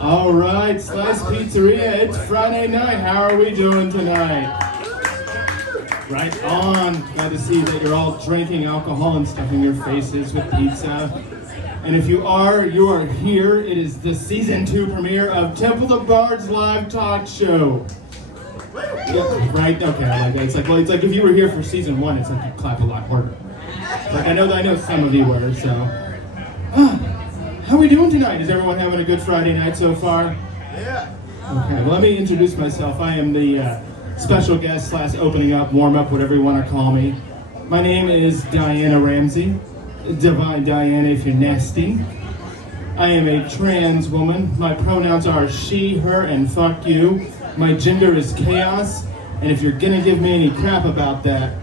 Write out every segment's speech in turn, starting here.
All right, Slice Pizzeria, it's Friday night. How are we doing tonight? Right on. Glad to see that you're all drinking alcohol and stuffing your faces with pizza. And if you are here. It is the season 2 premiere of Temple of Bard's live talk show. Yeah, right? Okay, I like that. It's like if you were here for season 1, it's like you clap a lot harder. Like I know some of you were, so. How are we doing tonight? Is everyone having a good Friday night so far? Yeah. Okay, well, let me introduce myself. I am the special guest / opening up, warm up, whatever you want to call me. My name is Diana Ramsey. Divine Diana if you're nasty. I am a trans woman. My pronouns are she, her, and fuck you. My gender is chaos. And if you're gonna give me any crap about that,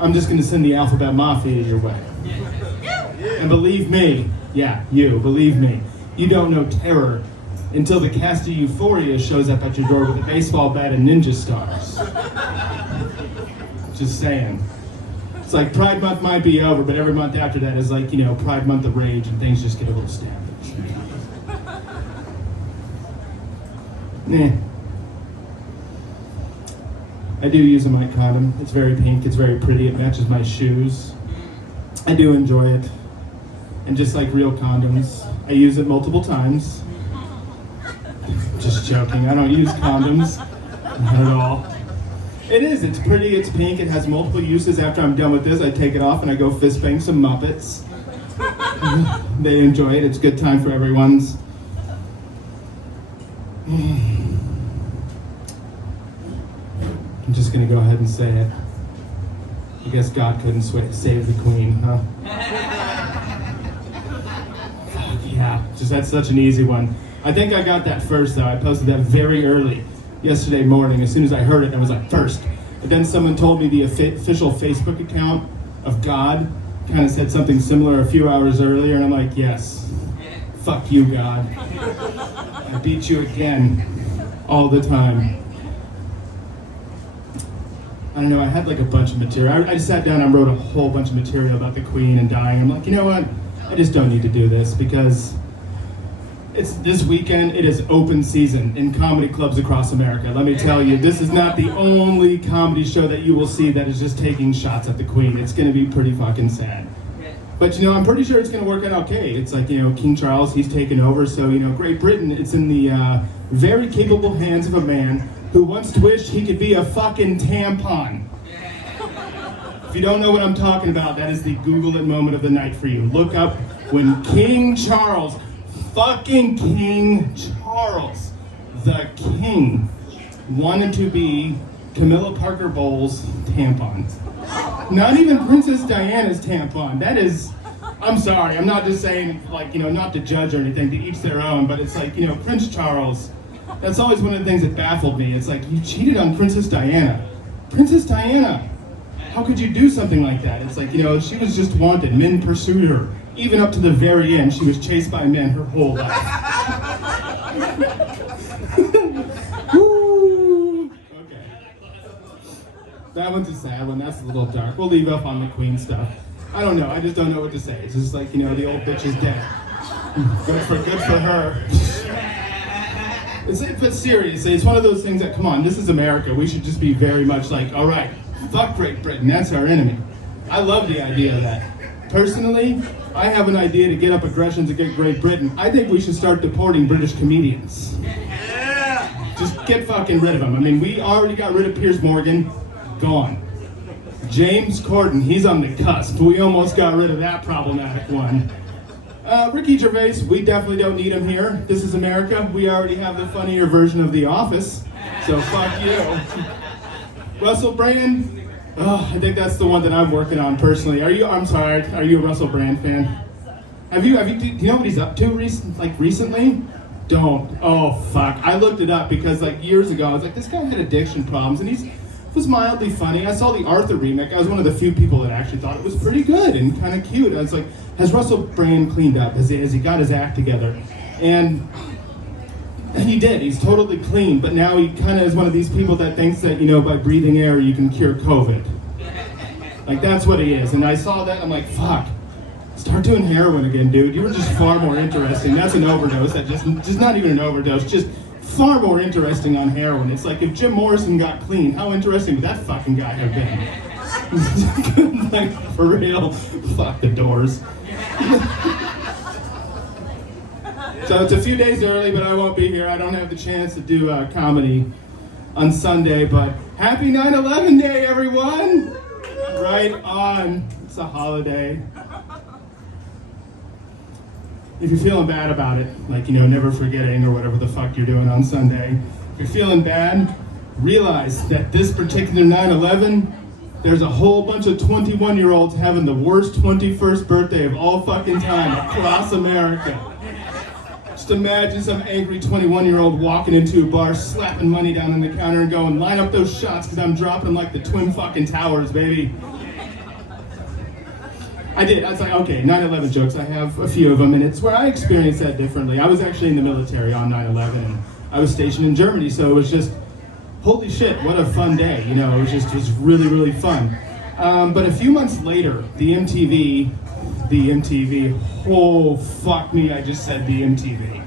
I'm just gonna send the Alphabet Mafia your way. And believe me, believe me, you don't know terror until the cast of Euphoria shows up at your door with a baseball bat and ninja stars. Just saying. It's like Pride Month might be over, but every month after that is like, Pride Month of Rage, and things just get a little savage. Nah. I do use a mic condom. It's very pink, it's very pretty, it matches my shoes. I do enjoy it. And just like real condoms, I use it multiple times. Just joking, I don't use condoms. Not at all. It's pretty, it's pink, it has multiple uses. After I'm done with this, I take it off and I go fist bang some Muppets. They enjoy it, it's a good time for everyone's. I'm just gonna go ahead and say it. I guess God couldn't save the Queen, huh? Yeah, that's such an easy one. I think I got that first though. I posted that very early yesterday morning. As soon as I heard it, I was like, first. But then someone told me the official Facebook account of God kind of said something similar a few hours earlier, and I'm like, yes, fuck you, God. I beat you again, all the time. I don't know, I had like a bunch of material. I sat down and wrote a whole bunch of material about the Queen and dying. I'm like, you know what? I just don't need to do this because it's this weekend, it is open season in comedy clubs across America. Let me tell you, this is not the only comedy show that you will see that is just taking shots at the Queen. It's gonna be pretty fucking sad. But I'm pretty sure it's gonna work out okay. It's like, King Charles, he's taken over, so Great Britain, it's in the very capable hands of a man who once wished he could be a fucking tampon. If you don't know what I'm talking about, that is the Google it moment of the night for you. Look up when King Charles, fucking King Charles, the king, wanted to be Camilla Parker Bowles' tampon. Not even Princess Diana's tampon. That is, I'm sorry, I'm not just saying, not to judge or anything, to each their own, but it's like, Prince Charles, that's always one of the things that baffled me. It's like, you cheated on Princess Diana. Princess Diana, how could you do something like that? It's like, she was just wanted. Men pursued her. Even up to the very end, she was chased by men her whole life. Woo. Okay. That one's a sad one. That's a little dark. We'll leave up on the Queen stuff. I don't know. I just don't know what to say. It's just like, the old bitch is dead. Good for her. But seriously, it's one of those things that, come on, this is America. We should just be very much like, all right, fuck Great Britain. That's our enemy. I love the idea of that. Personally, I have an idea to get up aggressions against Great Britain. I think we should start deporting British comedians. Yeah. Just get fucking rid of them. I mean, we already got rid of Piers Morgan. Gone. James Corden, he's on the cusp. We almost got rid of that problematic one. Ricky Gervais, we definitely don't need him here. This is America. We already have the funnier version of The Office. So fuck you. Russell Brand. Oh, I think that's the one that I'm working on personally. Are you a Russell Brand fan? Do you know what he's up to recently? Don't. Oh, fuck. I looked it up because years ago, I was like, this guy had addiction problems and he was mildly funny. I saw the Arthur remake. I was one of the few people that actually thought it was pretty good and kind of cute. I was like, has Russell Brand cleaned up? Has he got his act together? And he did. He's totally clean, but now he kind of is one of these people that thinks that, by breathing air you can cure COVID. That's what he is. And I saw that, I'm like, fuck. Start doing heroin again, dude. You were just far more interesting. That's an overdose. That just not even an overdose. Just far more interesting on heroin. It's like if Jim Morrison got clean, how interesting would that fucking guy have been? Like, for real. Fuck the Doors. So it's a few days early, but I won't be here. I don't have the chance to do comedy on Sunday, but happy 9/11 day, everyone! Right on. It's a holiday. If you're feeling bad about it, like, never forgetting or whatever the fuck you're doing on Sunday, if you're feeling bad, realize that this particular 9/11, there's a whole bunch of 21-year-olds having the worst 21st birthday of all fucking time across America. Just imagine some angry 21-year-old walking into a bar, slapping money down on the counter and going, line up those shots because I'm dropping them like the Twin fucking Towers, baby. I did. I was like, okay, 9/11 jokes. I have a few of them, and it's where I experienced that differently. I was actually in the military on 9/11, and I was stationed in Germany, so it was just, holy shit, what a fun day. It was really, really fun. But a few months later, the MTV, oh, fuck me, I just said the MTV.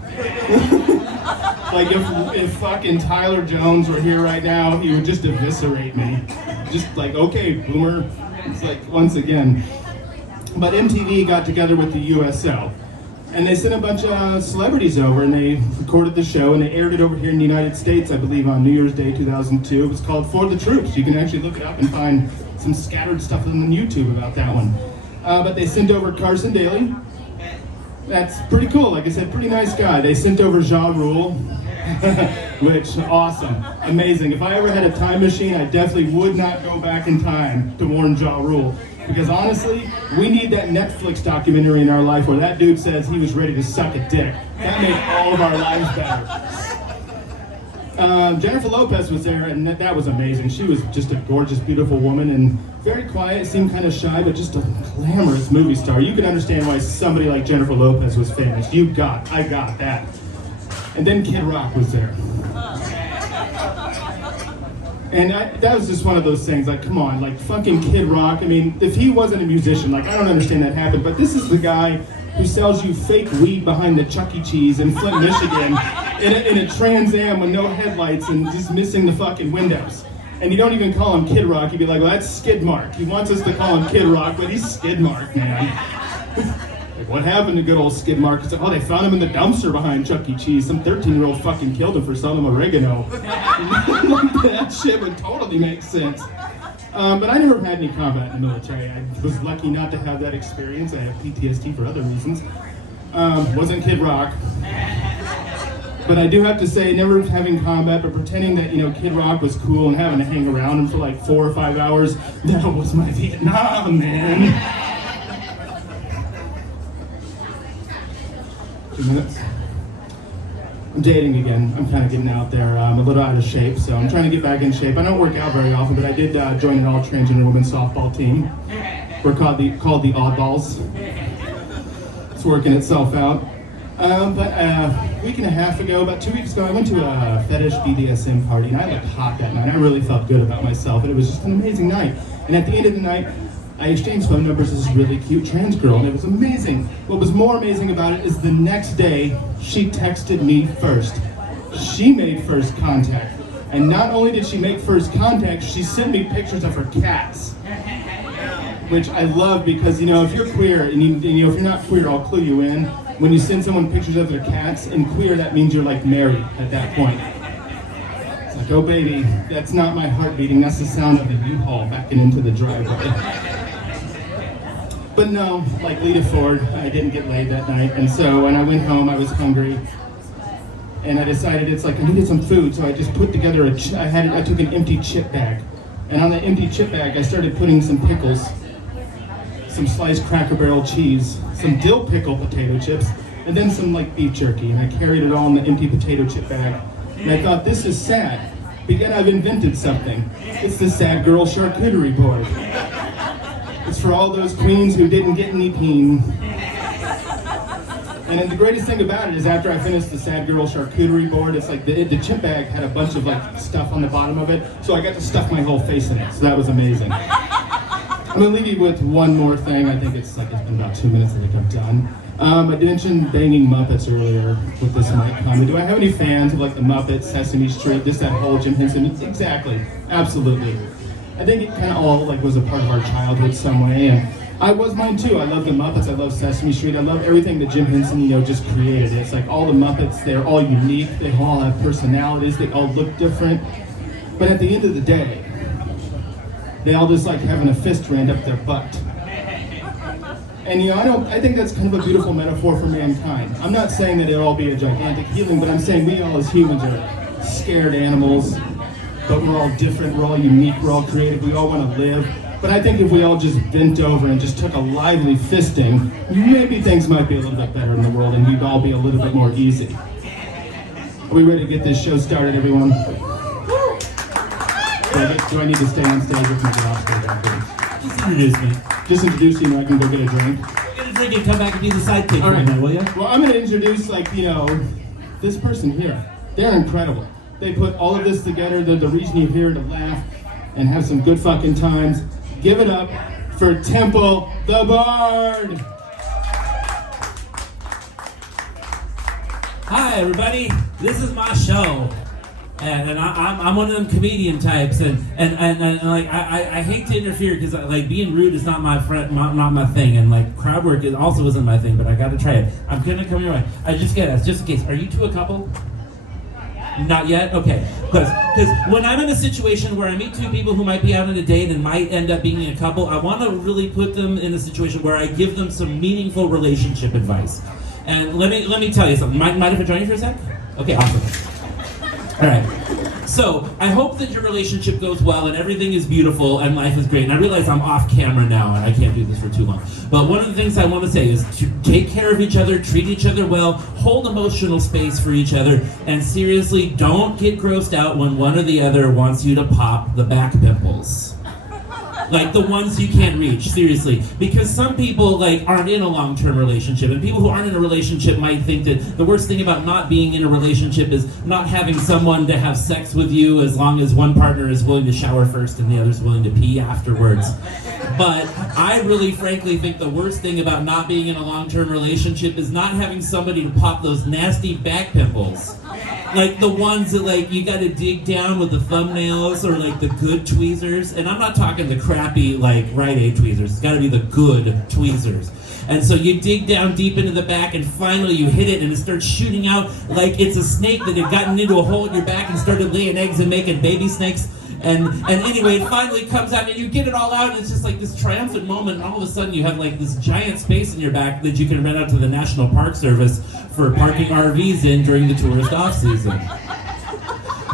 Like, if fucking Tyler Jones were here right now, he would just eviscerate me. Just like, okay, boomer. It's like, once again. But MTV got together with the USO, and they sent a bunch of celebrities over, and they recorded the show, and they aired it over here in the United States, I believe, on New Year's Day 2002. It was called For the Troops. You can actually look it up and find some scattered stuff on YouTube about that one. But they sent over Carson Daly. That's pretty cool. Like I said, pretty nice guy. They sent over Ja Rule, which, awesome, amazing. If I ever had a time machine, I definitely would not go back in time to warn Ja Rule. Because honestly, we need that Netflix documentary in our life where that dude says he was ready to suck a dick. That made all of our lives better. Jennifer Lopez was there, and that was amazing. She was just a gorgeous, beautiful woman, and very quiet, seemed kind of shy, but just a glamorous movie star. You could understand why somebody like Jennifer Lopez was famous. I got that. And then Kid Rock was there. And that was just one of those things, like, come on, like, fucking Kid Rock. I mean, if he wasn't a musician, like, I don't understand that happened, but this is the guy who sells you fake weed behind the Chuck E. Cheese in Flint, Michigan, in a Trans Am with no headlights and just missing the fucking windows. And you don't even call him Kid Rock. You'd be like, well, that's Skid Mark. He wants us to call him Kid Rock, but he's Skid Mark, man. Like, what happened to good old Skid Mark? It's like, oh, they found him in the dumpster behind Chuck E. Cheese. Some 13-year-old fucking killed him for selling him oregano. Like, that shit would totally make sense. But I never had any combat in the military. I was lucky not to have that experience. I have PTSD for other reasons. Wasn't Kid Rock. But I do have to say, never having combat, but pretending that, Kid Rock was cool and having to hang around him for like 4 or 5 hours, that was my Vietnam, man. 2 minutes. I'm dating again. I'm kind of getting out there. I'm a little out of shape, so I'm trying to get back in shape. I don't work out very often, but I did join an all-transgender women's softball team. We're called the Oddballs. It's working itself out. But a week and a half ago, about 2 weeks ago, I went to a fetish BDSM party, and I looked hot that night. I really felt good about myself, and it was just an amazing night. And at the end of the night, I exchanged phone numbers with this really cute trans girl, and it was amazing. What was more amazing about it is the next day, she texted me first. She made first contact. And not only did she make first contact, she sent me pictures of her cats. Which I love because, if you're queer, and if you're not queer, I'll clue you in. When you send someone pictures of their cats, and queer, that means you're like married at that point. It's like, oh baby, that's not my heart beating, that's the sound of the U-Haul backing into the driveway. But no, like Lita Ford, I didn't get laid that night, and so when I went home, I was hungry, and I decided I needed some food, so I just put together I took an empty chip bag, and on that empty chip bag, I started putting some pickles, some sliced Cracker Barrel cheese, some dill pickle potato chips, and then some like beef jerky, and I carried it all in the empty potato chip bag, and I thought, this is sad, because I've invented something. It's the Sad Girl Charcuterie Board. It's for all those queens who didn't get any peen. And then the greatest thing about it is after I finished the Sad Girl Charcuterie Board, it's like the chip bag had a bunch of like stuff on the bottom of it, so I got to stuff my whole face in it, so that was amazing. I'm gonna leave you with one more thing. I think it's been about 2 minutes. I think I'm done. I mentioned banging Muppets earlier with this mic comedy. Do I have any fans of like the Muppets, Sesame Street, just that whole Jim Henson? Exactly, absolutely. I think it kind of all like was a part of our childhood some way, and I was mine too. I love the Muppets. I love Sesame Street. I love everything that Jim Henson, just created. It's like all the Muppets. They're all unique. They all have personalities. They all look different. But at the end of the day, they all just like having a fist rammed up their butt. And I think that's kind of a beautiful metaphor for mankind. I'm not saying that it'll all be a gigantic healing, but I'm saying we all as humans are scared animals, but we're all different, we're all unique, we're all creative, we all want to live. But I think if we all just bent over and just took a lively fisting, maybe things might be a little bit better in the world and we'd all be a little bit more easy. Are we ready to get this show started, everyone? Do I need to stay on stage or can I get off stage afterwards? Just introduce me. Just introduce you and I can go get a drink. Get a drink and come back and be the sidekick All right. now, will you? Well, I'm going to introduce, this person here. They're incredible. They put all of this together. They're the reason you're here to laugh and have some good fucking times. Give it up for Temple the Bard. Hi, everybody. This is my show. And I'm one of them comedian types, and like I hate to interfere because like being rude is not my friend, not my thing, and like crowd work also wasn't my thing, but I got to try it. I'm gonna come your way. I just get asked, just in case. Are you two a couple? Not yet? Okay. Because when I'm in a situation where I meet two people who might be out on a date and might end up being a couple, I want to really put them in a situation where I give them some meaningful relationship advice. And let me tell you something. Mind if I join you for a sec? Okay, awesome. All right. So I hope that your relationship goes well and everything is beautiful and life is great. And I realize I'm off camera now and I can't do this for too long. But one of the things I want to say is to take care of each other, treat each other well, hold emotional space for each other, and seriously, don't get grossed out when one or the other wants you to pop the back pimples. Like the ones you can't reach, seriously. Because some people aren't in a long-term relationship, and people who aren't in a relationship might think that the worst thing about not being in a relationship is not having someone to have sex with you as long as one partner is willing to shower first and the other's willing to pee afterwards. But I really frankly think the worst thing about not being in a long-term relationship is not having somebody to pop those nasty back pimples. Like the ones that you gotta dig down with the thumbnails or the good tweezers. And I'm not talking the crappy Rite Aid tweezers. It's gotta be the good tweezers. And so you dig down deep into the back and finally you hit it and it starts shooting out like it's a snake that had gotten into a hole in your back and started laying eggs and making baby snakes. And anyway, it finally comes out and you get it all out and it's just like this triumphant moment, and all of a sudden you have this giant space in your back that you can rent out to the National Park Service for parking RVs in during the tourist off-season.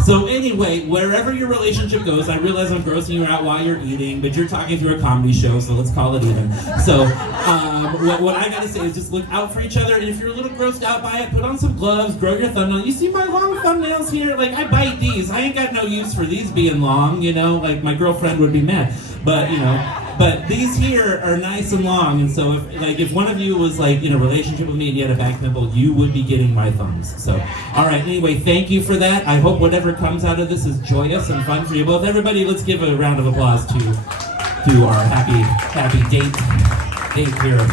So anyway, wherever your relationship goes, I realize I'm grossing you out while you're eating, but you're talking through a comedy show, so let's call it even. So what I gotta say is just look out for each other, and if you're a little grossed out by it, put on some gloves, grow your thumbnail. You see my long thumbnails here? I bite these. I ain't got no use for these being long, my girlfriend would be mad. But these here are nice and long, and so if one of you was in a relationship with me and you had a back pimple, you would be getting my thumbs. So, all right. Anyway, thank you for that. I hope whatever comes out of this is joyous and fun for you both. Everybody, let's give a round of applause to our happy date here.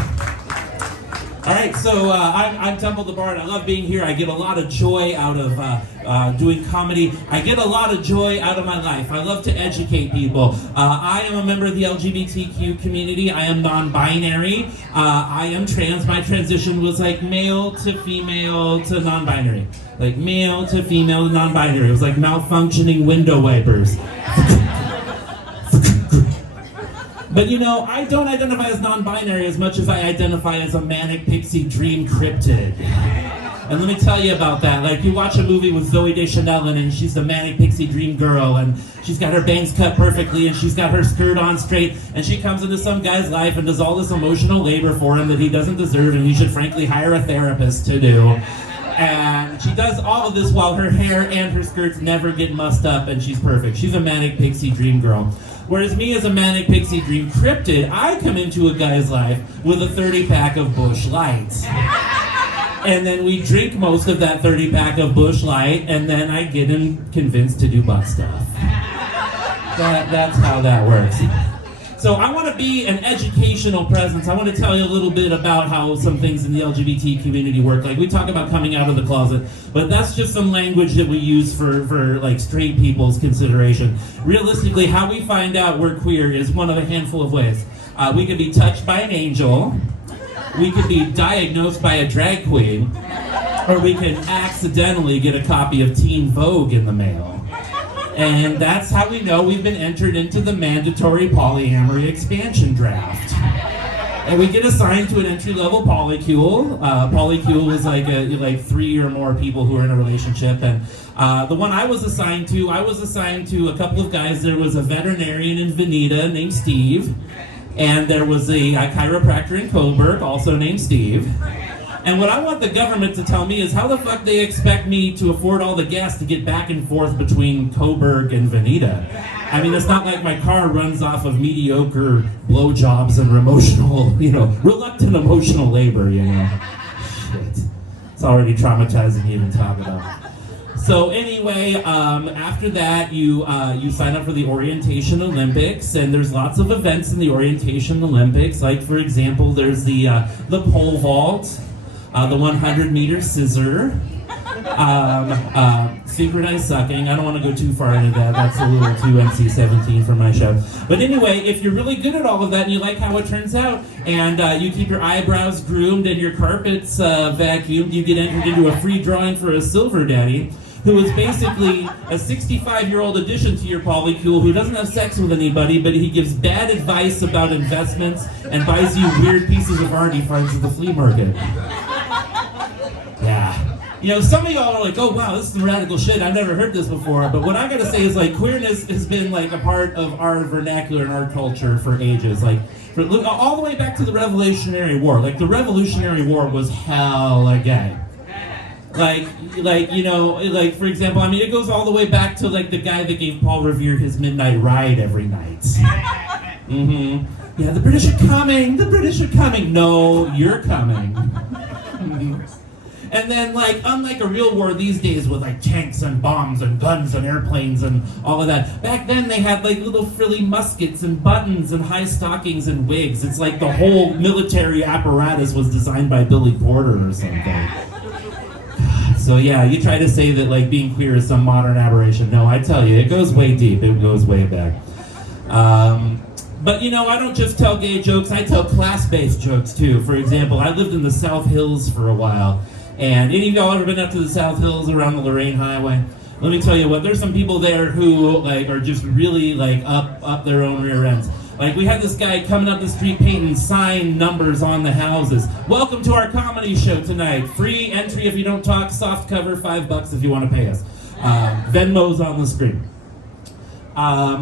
All right, so I'm Temple the Bard. I love being here. I get a lot of joy out of doing comedy. I get a lot of joy out of my life. I love to educate people. I am a member of the LGBTQ community. I am non-binary. I am trans. My transition was male to female to non-binary. Male to female to non-binary. It was like malfunctioning window wipers. But I don't identify as non-binary as much as I identify as a manic pixie dream cryptid. And let me tell you about that. You watch a movie with Zooey Deschanel and she's the manic pixie dream girl, and she's got her bangs cut perfectly and she's got her skirt on straight, and she comes into some guy's life and does all this emotional labor for him that he doesn't deserve, and he should frankly hire a therapist to do. And she does all of this while her hair and her skirts never get mussed up, and she's perfect. She's a manic pixie dream girl. Whereas me as a manic pixie dream cryptid, I come into a guy's life with a 30-pack of Busch Light. And then we drink most of that 30-pack of Busch Light, and then I get him convinced to do butt stuff. That's how that works. So I want to be an educational presence. I want to tell you a little bit about how some things in the LGBT community work. Like we talk about coming out of the closet, but that's just some language that we use for like straight people's consideration. Realistically, how we find out we're queer is one of a handful of ways. We could be touched by an angel, we could be diagnosed by a drag queen, or we can accidentally get a copy of Teen Vogue in the mail. And that's how we know we've been entered into the mandatory polyamory expansion draft. And we get assigned to an entry-level polycule. Polycule is like 3 or more people who are in a relationship. And the one I was assigned to a couple of guys. There was a veterinarian in Veneta named Steve. And there was a chiropractor in Coburg, also named Steve. And what I want the government to tell me is how the fuck they expect me to afford all the gas to get back and forth between Coburg and Veneta. I mean, it's not like my car runs off of mediocre blowjobs and reluctant emotional labor, Shit. It's already traumatizing to even talk about. So anyway, after that, you sign up for the Orientation Olympics, and there's lots of events in the Orientation Olympics. Like, for example, there's the pole vault, the 100-meter scissor, synchronized sucking. I don't want to go too far into that. That's a little too NC-17 for my show. But anyway, if you're really good at all of that and you like how it turns out, and you keep your eyebrows groomed and your carpets vacuumed, you get entered into a free drawing for a silver daddy, who is basically a 65-year-old addition to your polycule who doesn't have sex with anybody, but he gives bad advice about investments and buys you weird pieces of art he finds at the flea market. Yeah. Some of y'all are like, oh wow, this is some radical shit, I've never heard this before. But what I gotta say is, like, queerness has been like a part of our vernacular and our culture for ages. Like, all the way back to the Revolutionary War. Like, the Revolutionary War was hella gay. Like, for example, I mean, it goes all the way back to, like, the guy that gave Paul Revere his midnight ride every night. Yeah, the British are coming. No, you're coming. And then, like, unlike a real war these days with, like, tanks and bombs and guns and airplanes and all of that, back then they had, like, little frilly muskets and buttons and high stockings and wigs. It's like the whole military apparatus was designed by Billy Porter or something. So yeah, you try to say that, like, being queer is some modern aberration. No, I tell you, it goes way deep. It goes way back. But I don't just tell gay jokes. I tell class-based jokes too. For example, I lived in the South Hills for a while. And any of y'all ever been up to the South Hills around the Lorraine Highway? Let me tell you what, there's some people there who, like, are just really, like, up their own rear ends. Like, we had this guy coming up the street painting sign numbers on the houses. Welcome to our comedy show tonight. Free entry if you don't talk, soft cover, $5 if you want to pay us. Venmo's on the screen.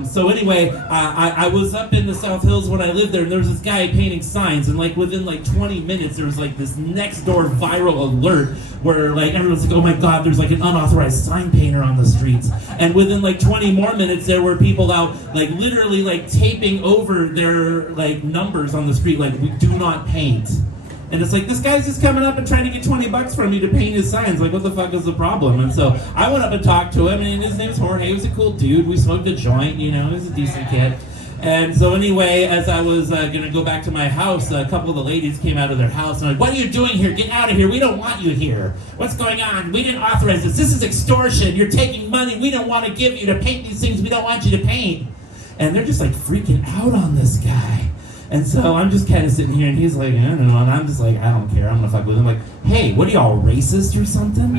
So anyway, I was up in the South Hills when I lived there, and there was this guy painting signs, and, like, within, like, 20 minutes, there was, like, this next door viral alert where, like, everyone's like, oh my god, there's, like, an unauthorized sign painter on the streets. And within, like, 20 more minutes, there were people out, like, literally, like, taping over their, like, numbers on the street, like, we do not paint. And it's like, this guy's just coming up and trying to get $20 from me to paint his signs. Like, what the fuck is the problem? And so I went up and talked to him, and his name's Jorge. He was a cool dude. We smoked a joint, he was a decent kid. And so anyway, as I was gonna go back to my house, a couple of the ladies came out of their house and like, what are you doing here? Get out of here. We don't want you here. What's going on? We didn't authorize this. This is extortion. You're taking money we don't want to give you to paint these things we don't want you to paint. And they're just, like, freaking out on this guy. And so I'm just kind of sitting here, and he's like, I don't know, and I'm just like, I don't care, I'm gonna fuck with him. Like, hey, what are y'all, racist or something?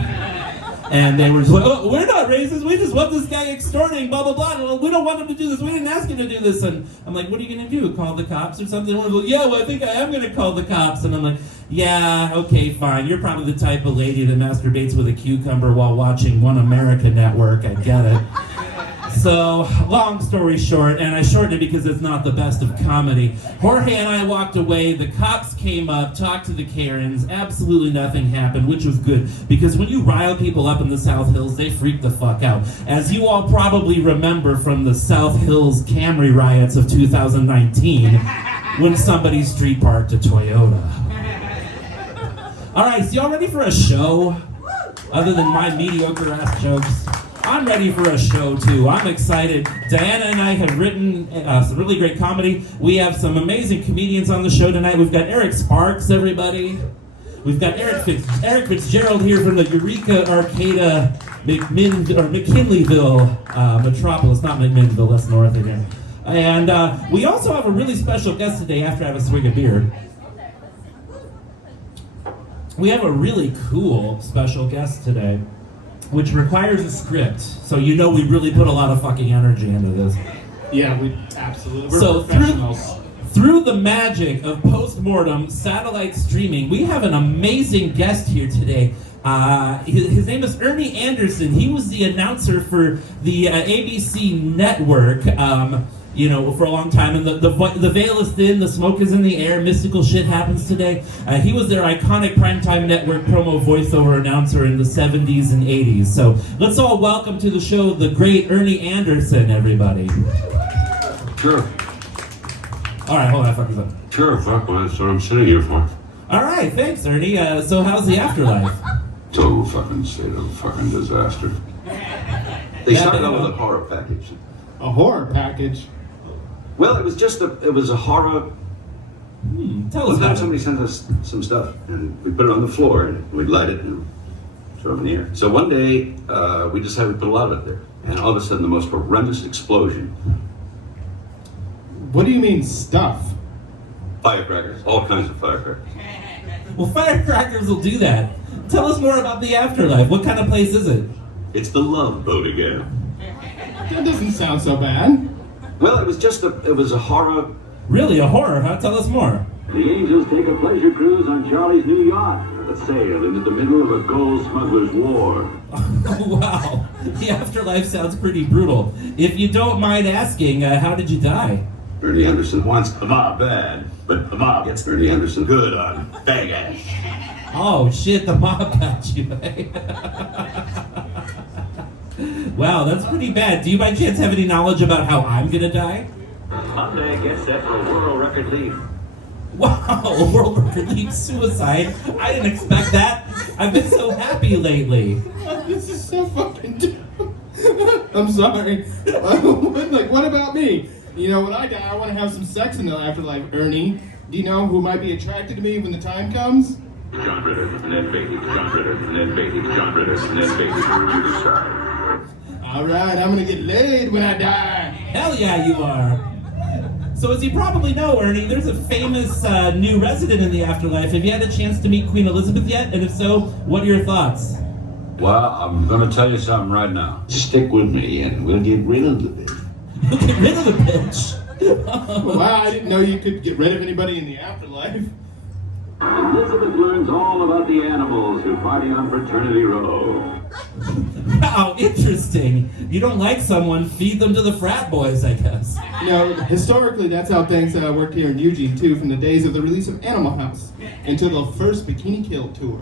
And they were just like, oh, we're not racist, we just want this guy extorting, blah, blah, blah. We don't want him to do this, we didn't ask him to do this. And I'm like, what are you gonna do, call the cops or something? And one's like, yeah, well, I think I am gonna call the cops. And I'm like, yeah, okay, fine. You're probably the type of lady that masturbates with a cucumber while watching One America Network, I get it. So, long story short, and I shortened it because it's not the best of comedy, Jorge and I walked away, the cops came up, talked to the Karens, absolutely nothing happened, which was good, because when you rile people up in the South Hills, they freak the fuck out. As you all probably remember from the South Hills Camry riots of 2019, when somebody street parked a Toyota. Alright, so y'all ready for a show? Other than my mediocre ass jokes? I'm ready for a show too. I'm excited. Diana and I have written some really great comedy. We have some amazing comedians on the show tonight. We've got Eric Sparks, everybody. We've got Eric Fitzgerald here from the Eureka Arcata McKinleyville metropolis, not McMinnville, that's north again. And we also have a really special guest today after I have a swig of beer. We have a really cool special guest today, which requires a script. So you know we really put a lot of fucking energy into this. Yeah, we absolutely. We're So professionals. through the magic of post-mortem satellite streaming, we have an amazing guest here today. His name is Ernie Anderson. He was the announcer for the ABC network, for a long time. And the veil is thin, the smoke is in the air, mystical shit happens today. He was their iconic primetime network promo voiceover announcer in the 70s and 80s. So let's all welcome to the show the great Ernie Anderson, everybody. Sure. All right, hold on, fuck this up. Sure, fuck, well, that's what I'm sitting here for. All right, thanks, Ernie. So how's the afterlife? Total fucking state of fucking disaster. They started out with a horror package. A horror package. Well, it was a horror. Tell us One time about it. somebody sent us some stuff, and we put it on the floor, and we'd light it and throw it in the air. So one day, we decided to put a lot of it there, and all of a sudden, the most horrendous explosion. What do you mean stuff? Firecrackers, all kinds of firecrackers. Well, firecrackers will do that. Tell us more about the afterlife. What kind of place is it? It's the Love Boat again. That doesn't sound so bad. Well, it was a horror. Really, a horror, huh? Tell us more. The Angels take a pleasure cruise on Charlie's new yacht that sail into the middle of a gold smuggler's war. Wow, the afterlife sounds pretty brutal. If you don't mind asking, how did you die? Ernie Anderson wants the mob bad, but the mob gets Ernie Anderson good on bag ass. Oh shit, the mob got you. Wow, that's pretty bad. Do you by chance have any knowledge about how I'm gonna die? Hyundai gets set for a world record lead. Wow, a world record lead suicide. I didn't expect that. I've been so happy lately. This is so fucking dumb. I'm sorry. What about me? You know, when I die, I want to have some sex in the afterlife, Ernie. Do you know who might be attracted to me when the time comes? John Ritter, and then Beatty, John Ritter, and then Beatty, John Ritter, and then Beatty. You decide. All right, I'm going to get laid when I die. Hell yeah, you are. So as you probably know, Ernie, there's a famous new resident in the afterlife. Have you had a chance to meet Queen Elizabeth yet? And if so, what are your thoughts? Well, I'm gonna tell you something right now. Stick with me and we'll get rid of the bitch. You'll get rid of the bitch. Wow, I didn't know you could get rid of anybody in the afterlife. Elizabeth learns all about the animals who party on Fraternity Row. Wow, interesting. You don't like someone, feed them to the frat boys, I guess. You know, historically, that's how things worked here in Eugene, too, from the days of the release of Animal House until the first Bikini Kill tour.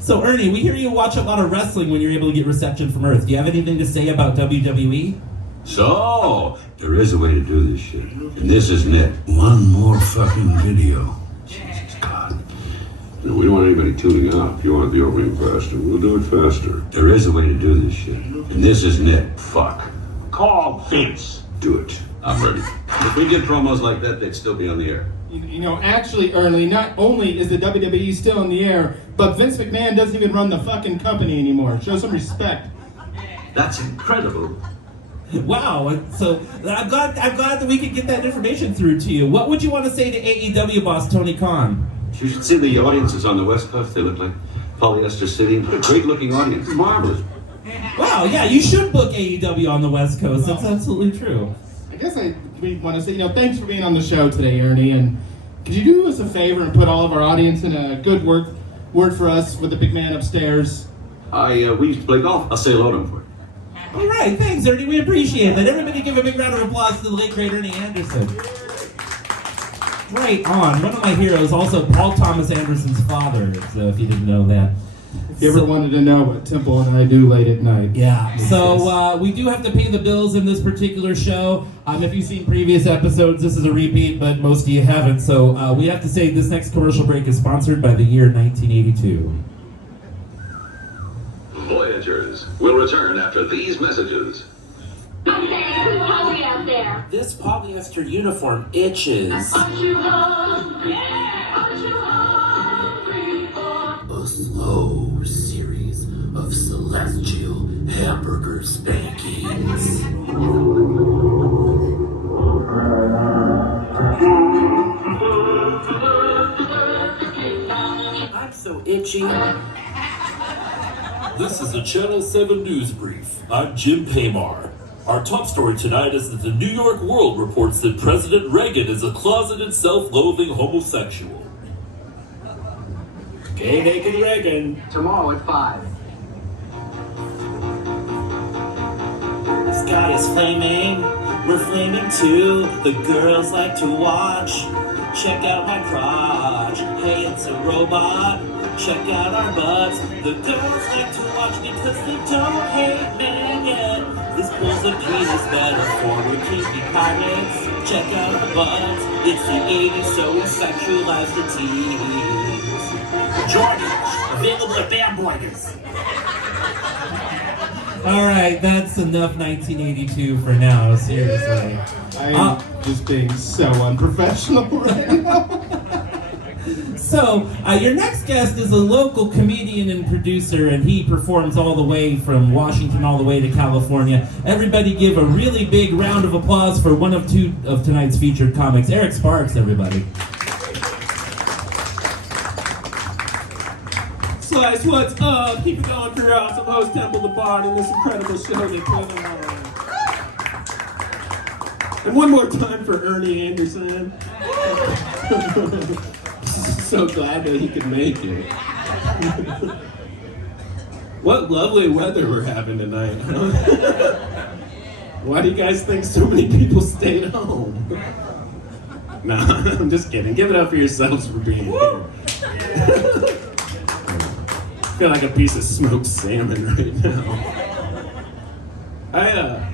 So Ernie, we hear you watch a lot of wrestling when you're able to get reception from Earth. Do you have anything to say about WWE? So, there is a way to do this shit. And this isn't it. One more fucking video. Jesus God. No, we don't want anybody tuning out. If you want the opening faster, we'll do it faster. There is a way to do this shit. And this isn't it. Fuck. Call Vince. Do it. I'm ready. If we did promos like that, they'd still be on the air. You know, actually, Ernie, not only is the WWE still in the air, but Vince McMahon doesn't even run the fucking company anymore. Show some respect. That's incredible. Wow, so I'm glad that we could get that information through to you. What would you want to say to AEW boss Tony Khan? You should see the audiences on the West Coast. They look like Polyester City. What a great looking audience. Marvelous. Wow, yeah, you should book AEW on the West Coast. That's absolutely true. I guess we want to say, thanks for being on the show today, Ernie, and could you do us a favor and put all of our audience in a good word for us with the big man upstairs? We used to play golf. I'll say hello to him for you. All right, thanks, Ernie. We appreciate that. Everybody give a big round of applause to the late, great Ernie Anderson. Right on. One of my heroes, also Paul Thomas Anderson's father, so if you didn't know that. If you ever wanted to know what Temple and I do late at night. Yeah, so we do have to pay the bills in this particular show. If you've seen previous episodes, this is a repeat, but most of you haven't. So we have to say this next commercial break is sponsored by the year 1982. Voyagers will return after these messages. Okay, who's hungry out there? This polyester uniform itches. Aren't you hungry? Aren't you hungry for A slow series of celestial hamburger spankings. I'm so itchy. This is the Channel 7 News Brief. I'm Jim Paymar. Our top story tonight is that the New York World reports that President Reagan is a closeted, self-loathing homosexual. Gay naked Reagan. Tomorrow at 5. The sky is flaming. We're flaming too. The girls like to watch. Check out my crotch. Hey, it's a robot. Check out our butts. The girls like to watch because they don't hate men yet. This pulls a penis metaphor. We're kinky pirates. Check out our butts. It's the 80s, so we sexualize the teens. Jordan, available at Bamboyders. All right, that's enough 1982 for now, seriously. I am just being so unprofessional right now. So, your next guest is a local comedian and producer, and he performs all the way from Washington all the way to California. Everybody give a really big round of applause for one of two of tonight's featured comics, Eric Sparks, everybody. Slice, what's up? Keep it going for awesome host Temple the Bard and this incredible show they put on. And one more time for Ernie Anderson. So glad that he could make it. What lovely weather we're having tonight, huh? Why do you guys think so many people stayed home? Nah, I'm just kidding. Give it up for yourselves for being here. I feel like a piece of smoked salmon right now.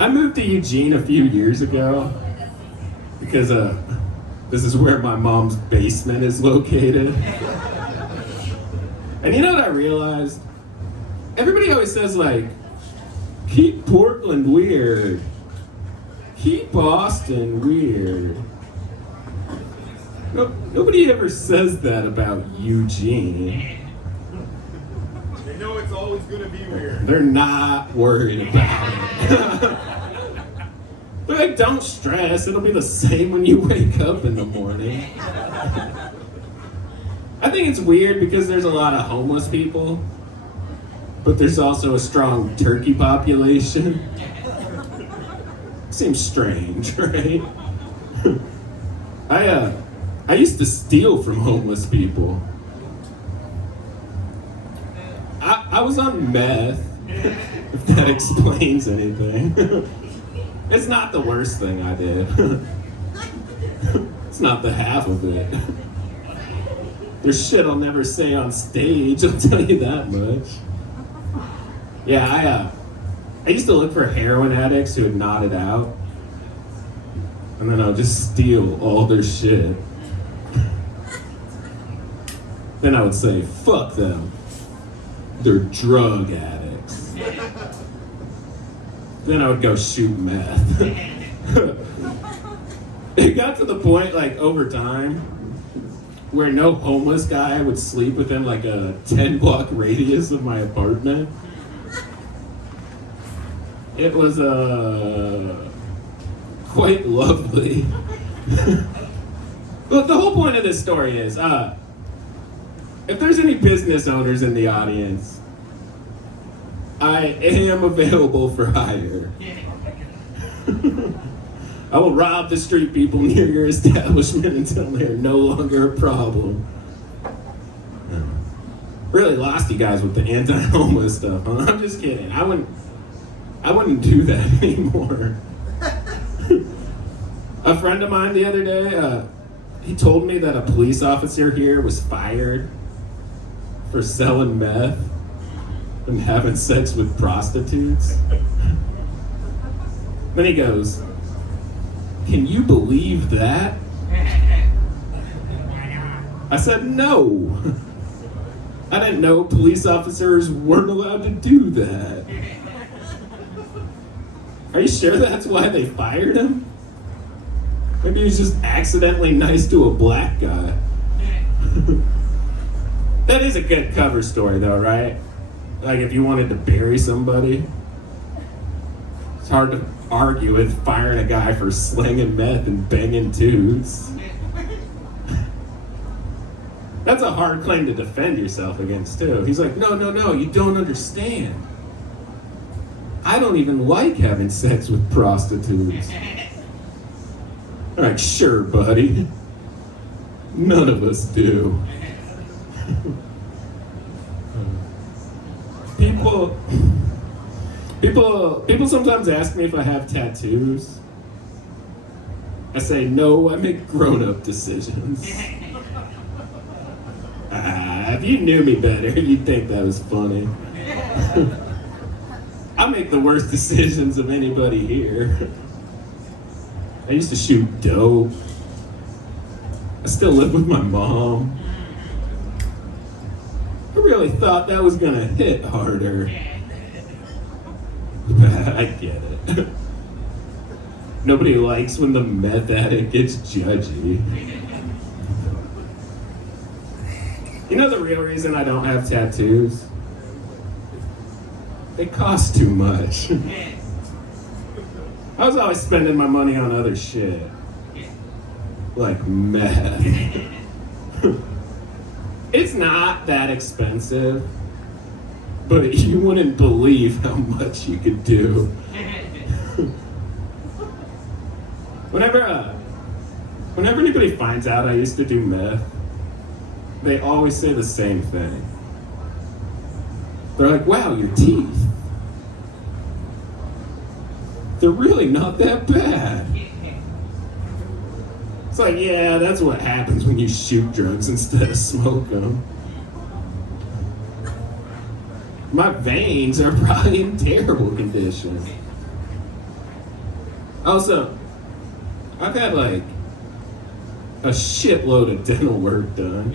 I moved to Eugene a few years ago because this is where my mom's basement is located. And you know what I realized? Everybody always says like, keep Portland weird, keep Boston weird. Nobody ever says that about Eugene. They know it's always gonna be weird. They're not worried about it. They're like, don't stress, it'll be the same when you wake up in the morning. I think it's weird because there's a lot of homeless people, but there's also a strong turkey population. Seems strange, right? I used to steal from homeless people. I was on meth, if that explains anything. It's not the worst thing I did. It's not the half of it. There's shit I'll never say on stage, I'll tell you that much. Yeah, I used to look for heroin addicts who had nodded out, and then I'll just steal all their shit. Then I would say, fuck them. They're drug addicts. Then I would go shoot meth. It got to the point, like, over time, where no homeless guy would sleep within, like, a 10-block radius of my apartment. It was, quite lovely. But the whole point of this story is, if there's any business owners in the audience, I am available for hire. I will rob the street people near your establishment until they're no longer a problem. Really lost you guys with the anti-homeless stuff, huh? I'm just kidding. I wouldn't do that anymore. A friend of mine the other day, he told me that a police officer here was fired for selling meth and having sex with prostitutes. Then he goes, "Can you believe that?" I said, "No." I didn't know police officers weren't allowed to do that. Are you sure that's why they fired him? Maybe he's just accidentally nice to a black guy. That is a good cover story though, right? Like if you wanted to bury somebody, it's hard to argue with firing a guy for slinging meth and banging dudes. That's a hard claim to defend yourself against too. He's like, no, you don't understand. I don't even like having sex with prostitutes. All right, sure, buddy. None of us do. People sometimes ask me if I have tattoos. I say, no, I make grown-up decisions. If you knew me better, you'd think that was funny. I make the worst decisions of anybody here. I used to shoot dope. I still live with my mom. I really thought that was gonna hit harder. I get it. Nobody likes when the meth addict gets judgy. You know the real reason I don't have tattoos? They cost too much. I was always spending my money on other shit. Like meth. It's not that expensive, but you wouldn't believe how much you could do. Whenever anybody finds out I used to do meth, they always say the same thing. They're like, wow, your teeth. They're really not that bad. It's like, yeah, that's what happens when you shoot drugs instead of smoke them. My veins are probably in terrible condition. Also, I've had like a shitload of dental work done.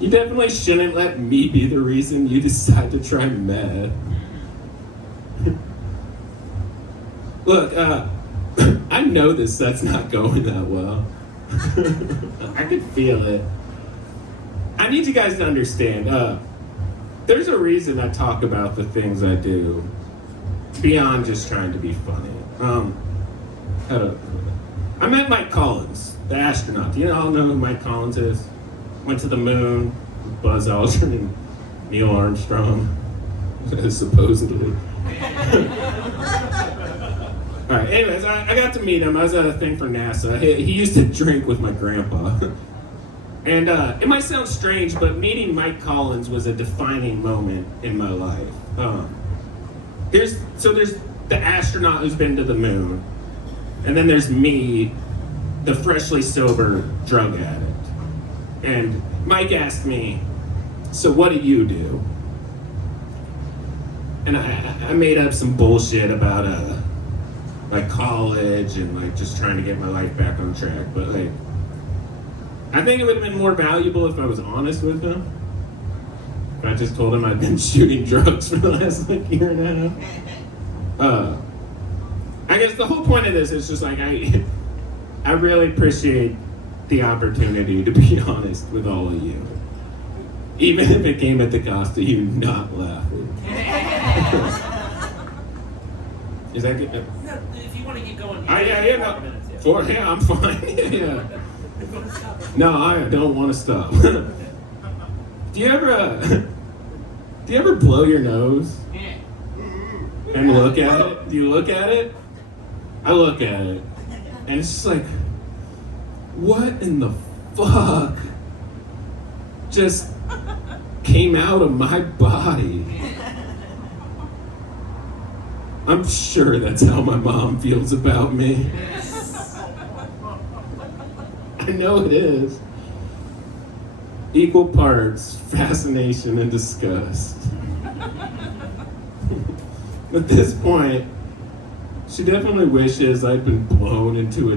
You definitely shouldn't let me be the reason you decide to try meth. Look, I know this set's not going that well. I can feel it. I need you guys to understand, there's a reason I talk about the things I do beyond just trying to be funny. I met Mike Collins, the astronaut. Do you all know who Mike Collins is? Went to the moon, Buzz Aldrin and Neil Armstrong, supposedly. All right, anyways, I got to meet him. I was at a thing for NASA. He used to drink with my grandpa. And it might sound strange, but meeting Mike Collins was a defining moment in my life. There's the astronaut who's been to the moon. And then there's me, the freshly sober drug addict. And Mike asked me, so what do you do? And I made up some bullshit about like college and like just trying to get my life back on track. But like, I think it would have been more valuable if I was honest with him. If I just told him I'd been shooting drugs for the last like year and a half. I guess the whole point of this is just like I really appreciate the opportunity to be honest with all of you, even if it came at the cost of you not laughing. Is that good? If you want to keep going, Yeah, I'm fine. Yeah. No, I don't want to stop. Do you ever blow your nose and look at it? Do you look at it? I look at it, and it's just like, what in the fuck just came out of my body? I'm sure that's how my mom feels about me. I know it is. Equal parts fascination and disgust. At this point, she definitely wishes I'd been blown into a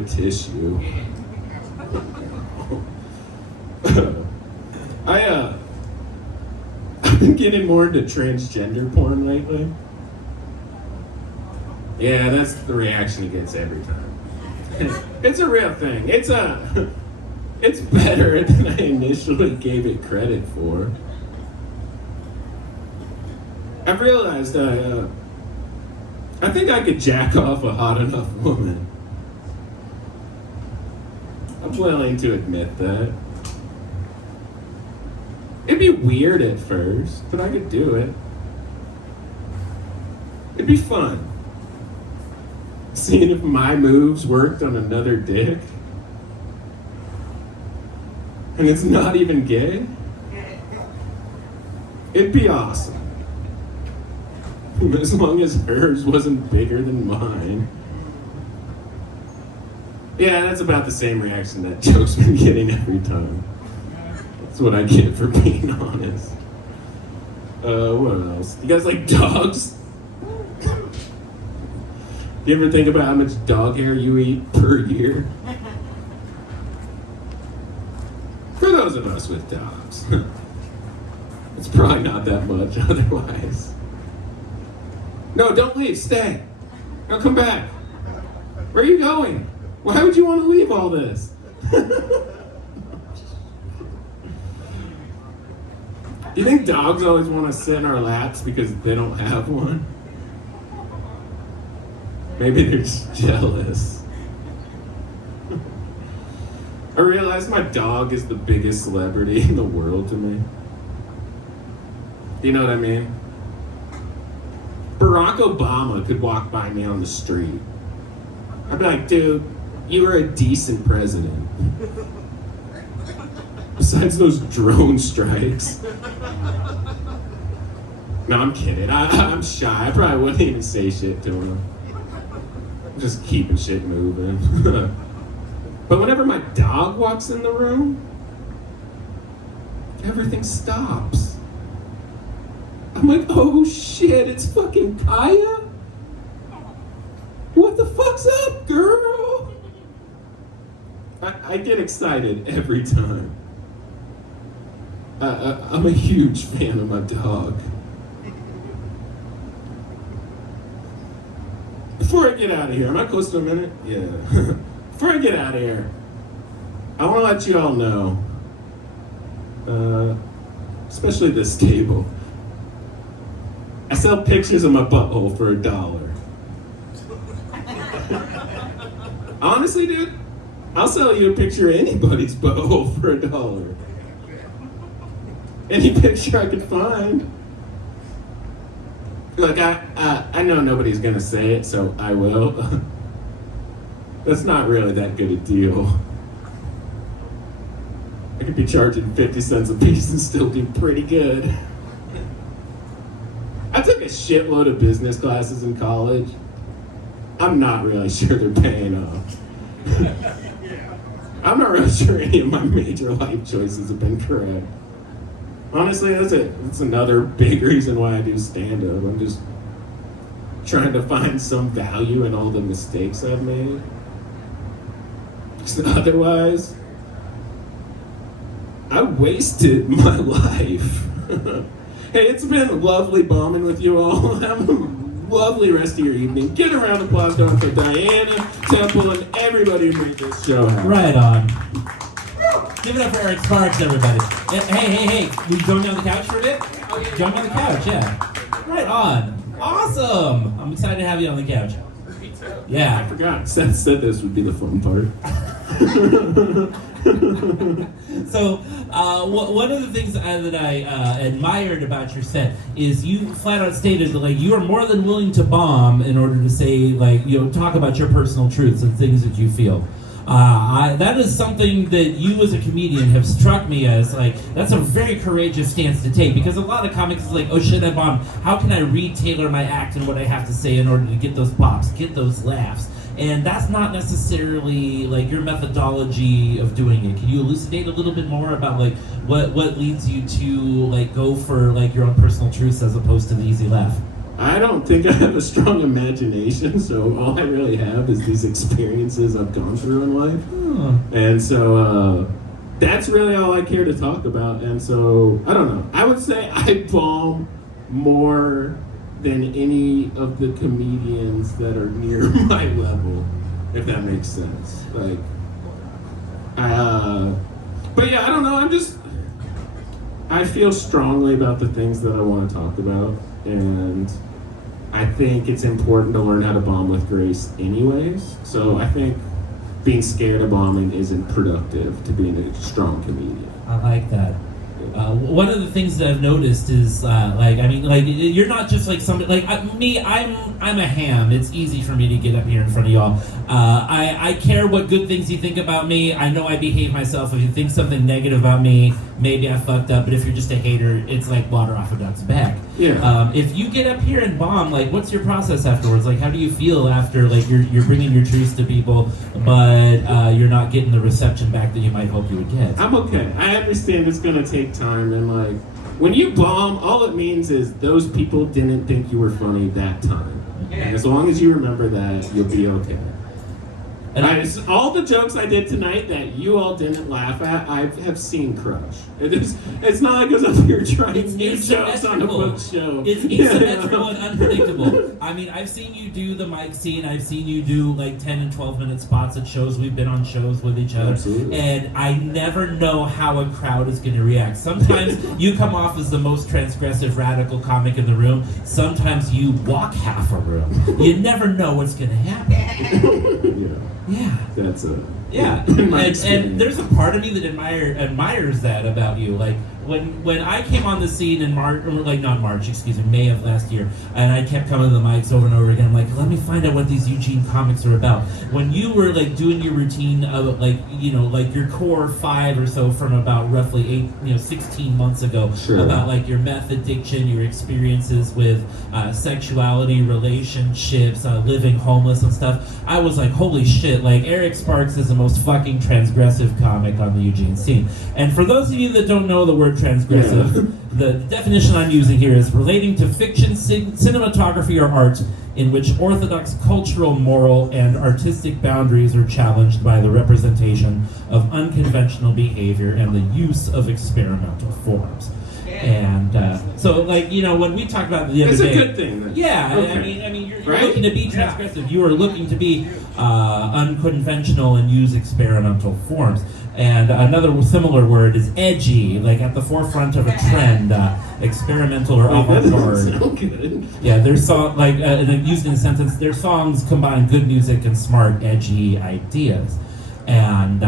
getting more into transgender porn lately. Yeah, that's the reaction he gets every time. It's a real thing. It's better than I initially gave it credit for. I've realized I think I could jack off a hot enough woman. I'm willing to admit that. It'd be weird at first, but I could do it. It'd be fun. Seeing if my moves worked on another dick. And it's not even gay. It'd be awesome. As long as hers wasn't bigger than mine. Yeah, that's about the same reaction that joke's been getting every time. That's what I get for being honest. What else? You guys like dogs? You ever think about how much dog hair you eat per year? For those of us with dogs, it's probably not that much otherwise. No, don't leave, stay. No, come back. Where are you going? Why would you want to leave all this? Do you think dogs always want to sit in our laps because they don't have one? Maybe they're just jealous. I realize my dog is the biggest celebrity in the world to me. Do you know what I mean? Barack Obama could walk by me on the street. I'd be like, dude, you were a decent president. Besides those drone strikes. No, I'm kidding. I'm shy. I probably wouldn't even say shit to him. I'm just keeping shit moving. But whenever my dog walks in the room, everything stops. I'm like, oh shit, it's fucking Kaya? What the fuck's up, girl? I get excited every time. I'm a huge fan of my dog. Before I get out of here, am I close to a minute? Yeah. Before I get out of here, I want to let you all know, especially this table, I sell pictures of my butthole for $1. Honestly, dude, I'll sell you a picture of anybody's butthole for $1. Any picture I could find. Look, I know nobody's gonna say it, so I will. That's not really that good a deal. I could be charging 50 cents a piece and still do pretty good. I took a shitload of business classes in college. I'm not really sure they're paying off. I'm not really sure any of my major life choices have been correct. Honestly, that's another big reason why I do stand-up. I'm just trying to find some value in all the mistakes I've made. Otherwise, I wasted my life. Hey, it's been lovely bombing with you all. Have a lovely rest of your evening. Get a round of applause down for Diana, Temple, and everybody who made this show happen. Right on. Give it up for Eric Sparks, everybody. Hey. We join me on the couch for a bit? Join me on the couch, yeah. Right on. Awesome. I'm excited to have you on the couch. Me too. Yeah. I forgot. Seth said this would be the fun part. So, one of the things that I admired about your set is you flat out stated that, like, you are more than willing to bomb in order to say, like, talk about your personal truths and things that you feel. That is something that you as a comedian have struck me as, like, that's a very courageous stance to take, because a lot of comics is like, oh shit, I bombed. How can I re-tailor my act and what I have to say in order to get those pops, get those laughs? And that's not necessarily, like, your methodology of doing it. Can you elucidate a little bit more about, like, what leads you to, like, go for, like, your own personal truths as opposed to the easy laugh? I don't think I have a strong imagination, so all I really have is these experiences I've gone through in life. And so, that's really all I care to talk about. And so, I don't know. I would say I bomb more than any of the comedians that are near my level, if that makes sense. Like, but yeah, I don't know. I feel strongly about the things that I want to talk about, and I think it's important to learn how to bomb with grace anyways. So I think being scared of bombing isn't productive to being a strong comedian. I like that. One of the things that I've noticed is, you're not just like somebody, I'm a ham. It's easy for me to get up here in front of y'all. I care what good things you think about me. I know I behave myself. If you think something negative about me, maybe I fucked up, but if you're just a hater, it's like water off a duck's back. Yeah. If you get up here and bomb, like, what's your process afterwards? Like, how do you feel after, like, you're bringing your truths to people, but you're not getting the reception back that you might hope you would get? I'm okay. I understand it's gonna take time, and like, when you bomb, all it means is those people didn't think you were funny that time. And as long as you remember that, you'll be okay. And all the jokes I did tonight that you all didn't laugh at, I have seen crush. It's not like I was up here trying new jokes on a book show. It's asymmetrical and unpredictable. I mean, I've seen you do the mic scene. I've seen you do like 10 and 12 minute spots at shows. We've been on shows with each other. Absolutely. And I never know how a crowd is going to react. Sometimes you come off as the most transgressive, radical comic in the room. Sometimes you walk half a room. You never know what's going to happen. Yeah. That's a... Yeah, and there's a part of me that admires that about you. Like when I came on the scene in May of last year, and I kept coming to the mics over and over again. I'm like, let me find out what these Eugene comics are about. When you were like doing your routine of like your core 5 or so from about roughly 16 months ago, about like your meth addiction, your experiences with sexuality, relationships, living homeless and stuff, I was like, holy shit! Like Eric Sparks is the most fucking transgressive comic on the Eugene scene. And for those of you that don't know the word transgressive, the definition I'm using here is relating to fiction, cinematography, or art in which orthodox cultural, moral, and artistic boundaries are challenged by the representation of unconventional behavior and the use of experimental forms. And so, when we talked about the other day, it's a good thing. Then. Yeah, okay. I mean, you're looking to be transgressive. You are looking to be unconventional and use experimental forms. And another similar word is edgy, like at the forefront of a trend, experimental or avant-garde. Yeah, there's used in a sentence. Their songs combine good music and smart, edgy ideas, and.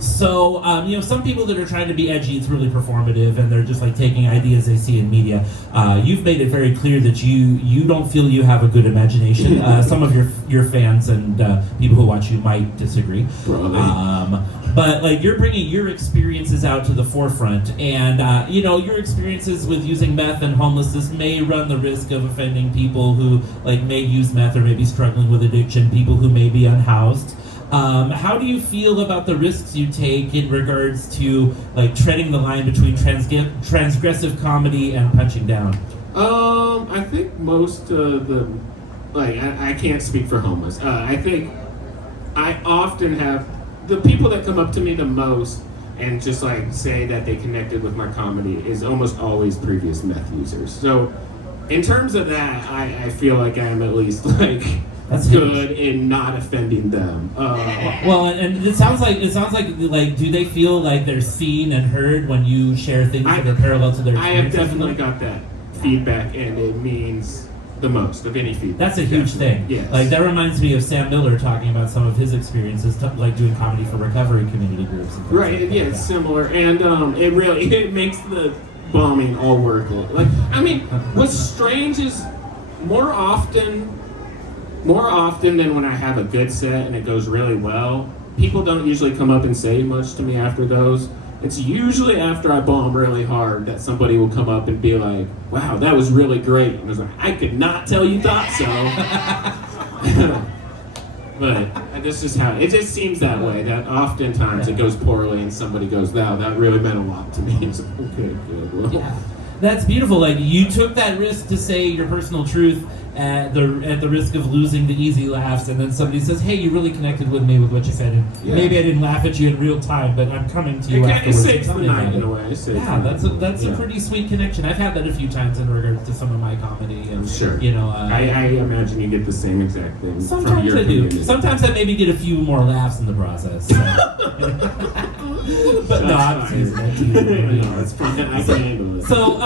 So, some people that are trying to be edgy, it's really performative, and they're just like taking ideas they see in media. You've made it very clear that you don't feel you have a good imagination. Some of your fans and people who watch you might disagree. But like you're bringing your experiences out to the forefront, and your experiences with using meth and homelessness may run the risk of offending people who like may use meth or may be struggling with addiction, people who may be unhoused. How do you feel about the risks you take in regards to like treading the line between transgressive comedy and punching down? I think most of the I can't speak for homeless. I think I often have the people that come up to me the most and just like say that they connected with my comedy is almost always previous meth users. So in terms of that, I feel like I'm at least like that's good in not offending them. Well, and it sounds like do they feel like they're seen and heard when you share things that are parallel to their experiences? I have definitely got that feedback, and it means the most of any feedback. That's a huge thing. Yes. Like that reminds me of Sam Miller talking about some of his experiences, like doing comedy for recovery community groups. And right. Like yeah, it's similar, and it makes the bombing all worth it. Like, I mean, what's strange is more often than when I have a good set and it goes really well, people don't usually come up and say much to me after those. It's usually after I bomb really hard that somebody will come up and be like, wow, that was really great. And I was like, I could not tell you thought so. But this is how, it just seems that way, that oftentimes it goes poorly and somebody goes, wow, that really meant a lot to me. It's like, okay, good. Well, that's beautiful. Like you took that risk to say your personal truth, at the risk of losing the easy laughs, and then somebody says, "Hey, you really connected with me with what you said, and maybe I didn't laugh at you in real time, but I'm coming to you It afterwards." saves the Something night like in it. a way. It saves Yeah, the night. that's a pretty sweet connection. I've had that a few times in regards to some of my comedy, and Sure. you know, I imagine you get the same exact thing from sometimes your I do. community. Sometimes I maybe get a few more laughs in the process. So. But no, I'm teasing. I'm teasing. No, it's fine. I can handle it. So,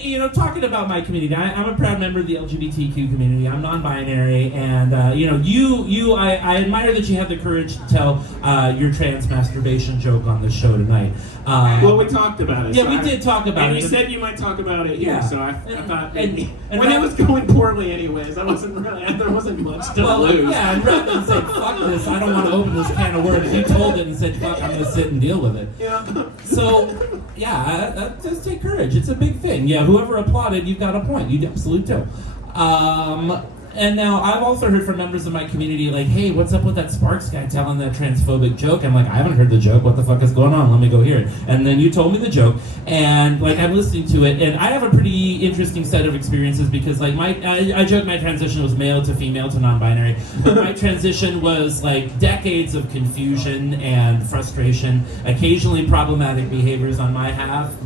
you know, talking about my community, I'm a proud member of the LGBTQ community. I'm non-binary, and you know, I admire that you have the courage to tell your trans masturbation joke on the show tonight. Well, we talked about it. Yeah, so we did talk about and it. you said you might talk about it here, Yeah. so I thought And when it was going poorly, anyways, there wasn't much to Well, lose. yeah, and rather than say, "Fuck this, I don't want to open this can of worms," you told it and said, "Fuck, I'm going to sit and deal with it." Yeah. So, yeah, just take courage. It's a big thing. Yeah, whoever applauded, you've got a point. You absolutely do. And now I've also heard from members of my community like, "Hey, what's up with that Sparks guy telling that transphobic joke?" I'm like, "I haven't heard the joke. What the fuck is going on? Let me go hear it." And then you told me the joke, and like I'm listening to it, and I have a pretty interesting set of experiences because like I joke my transition was male to female to non-binary, but my transition was like decades of confusion and frustration, occasionally problematic behaviors on my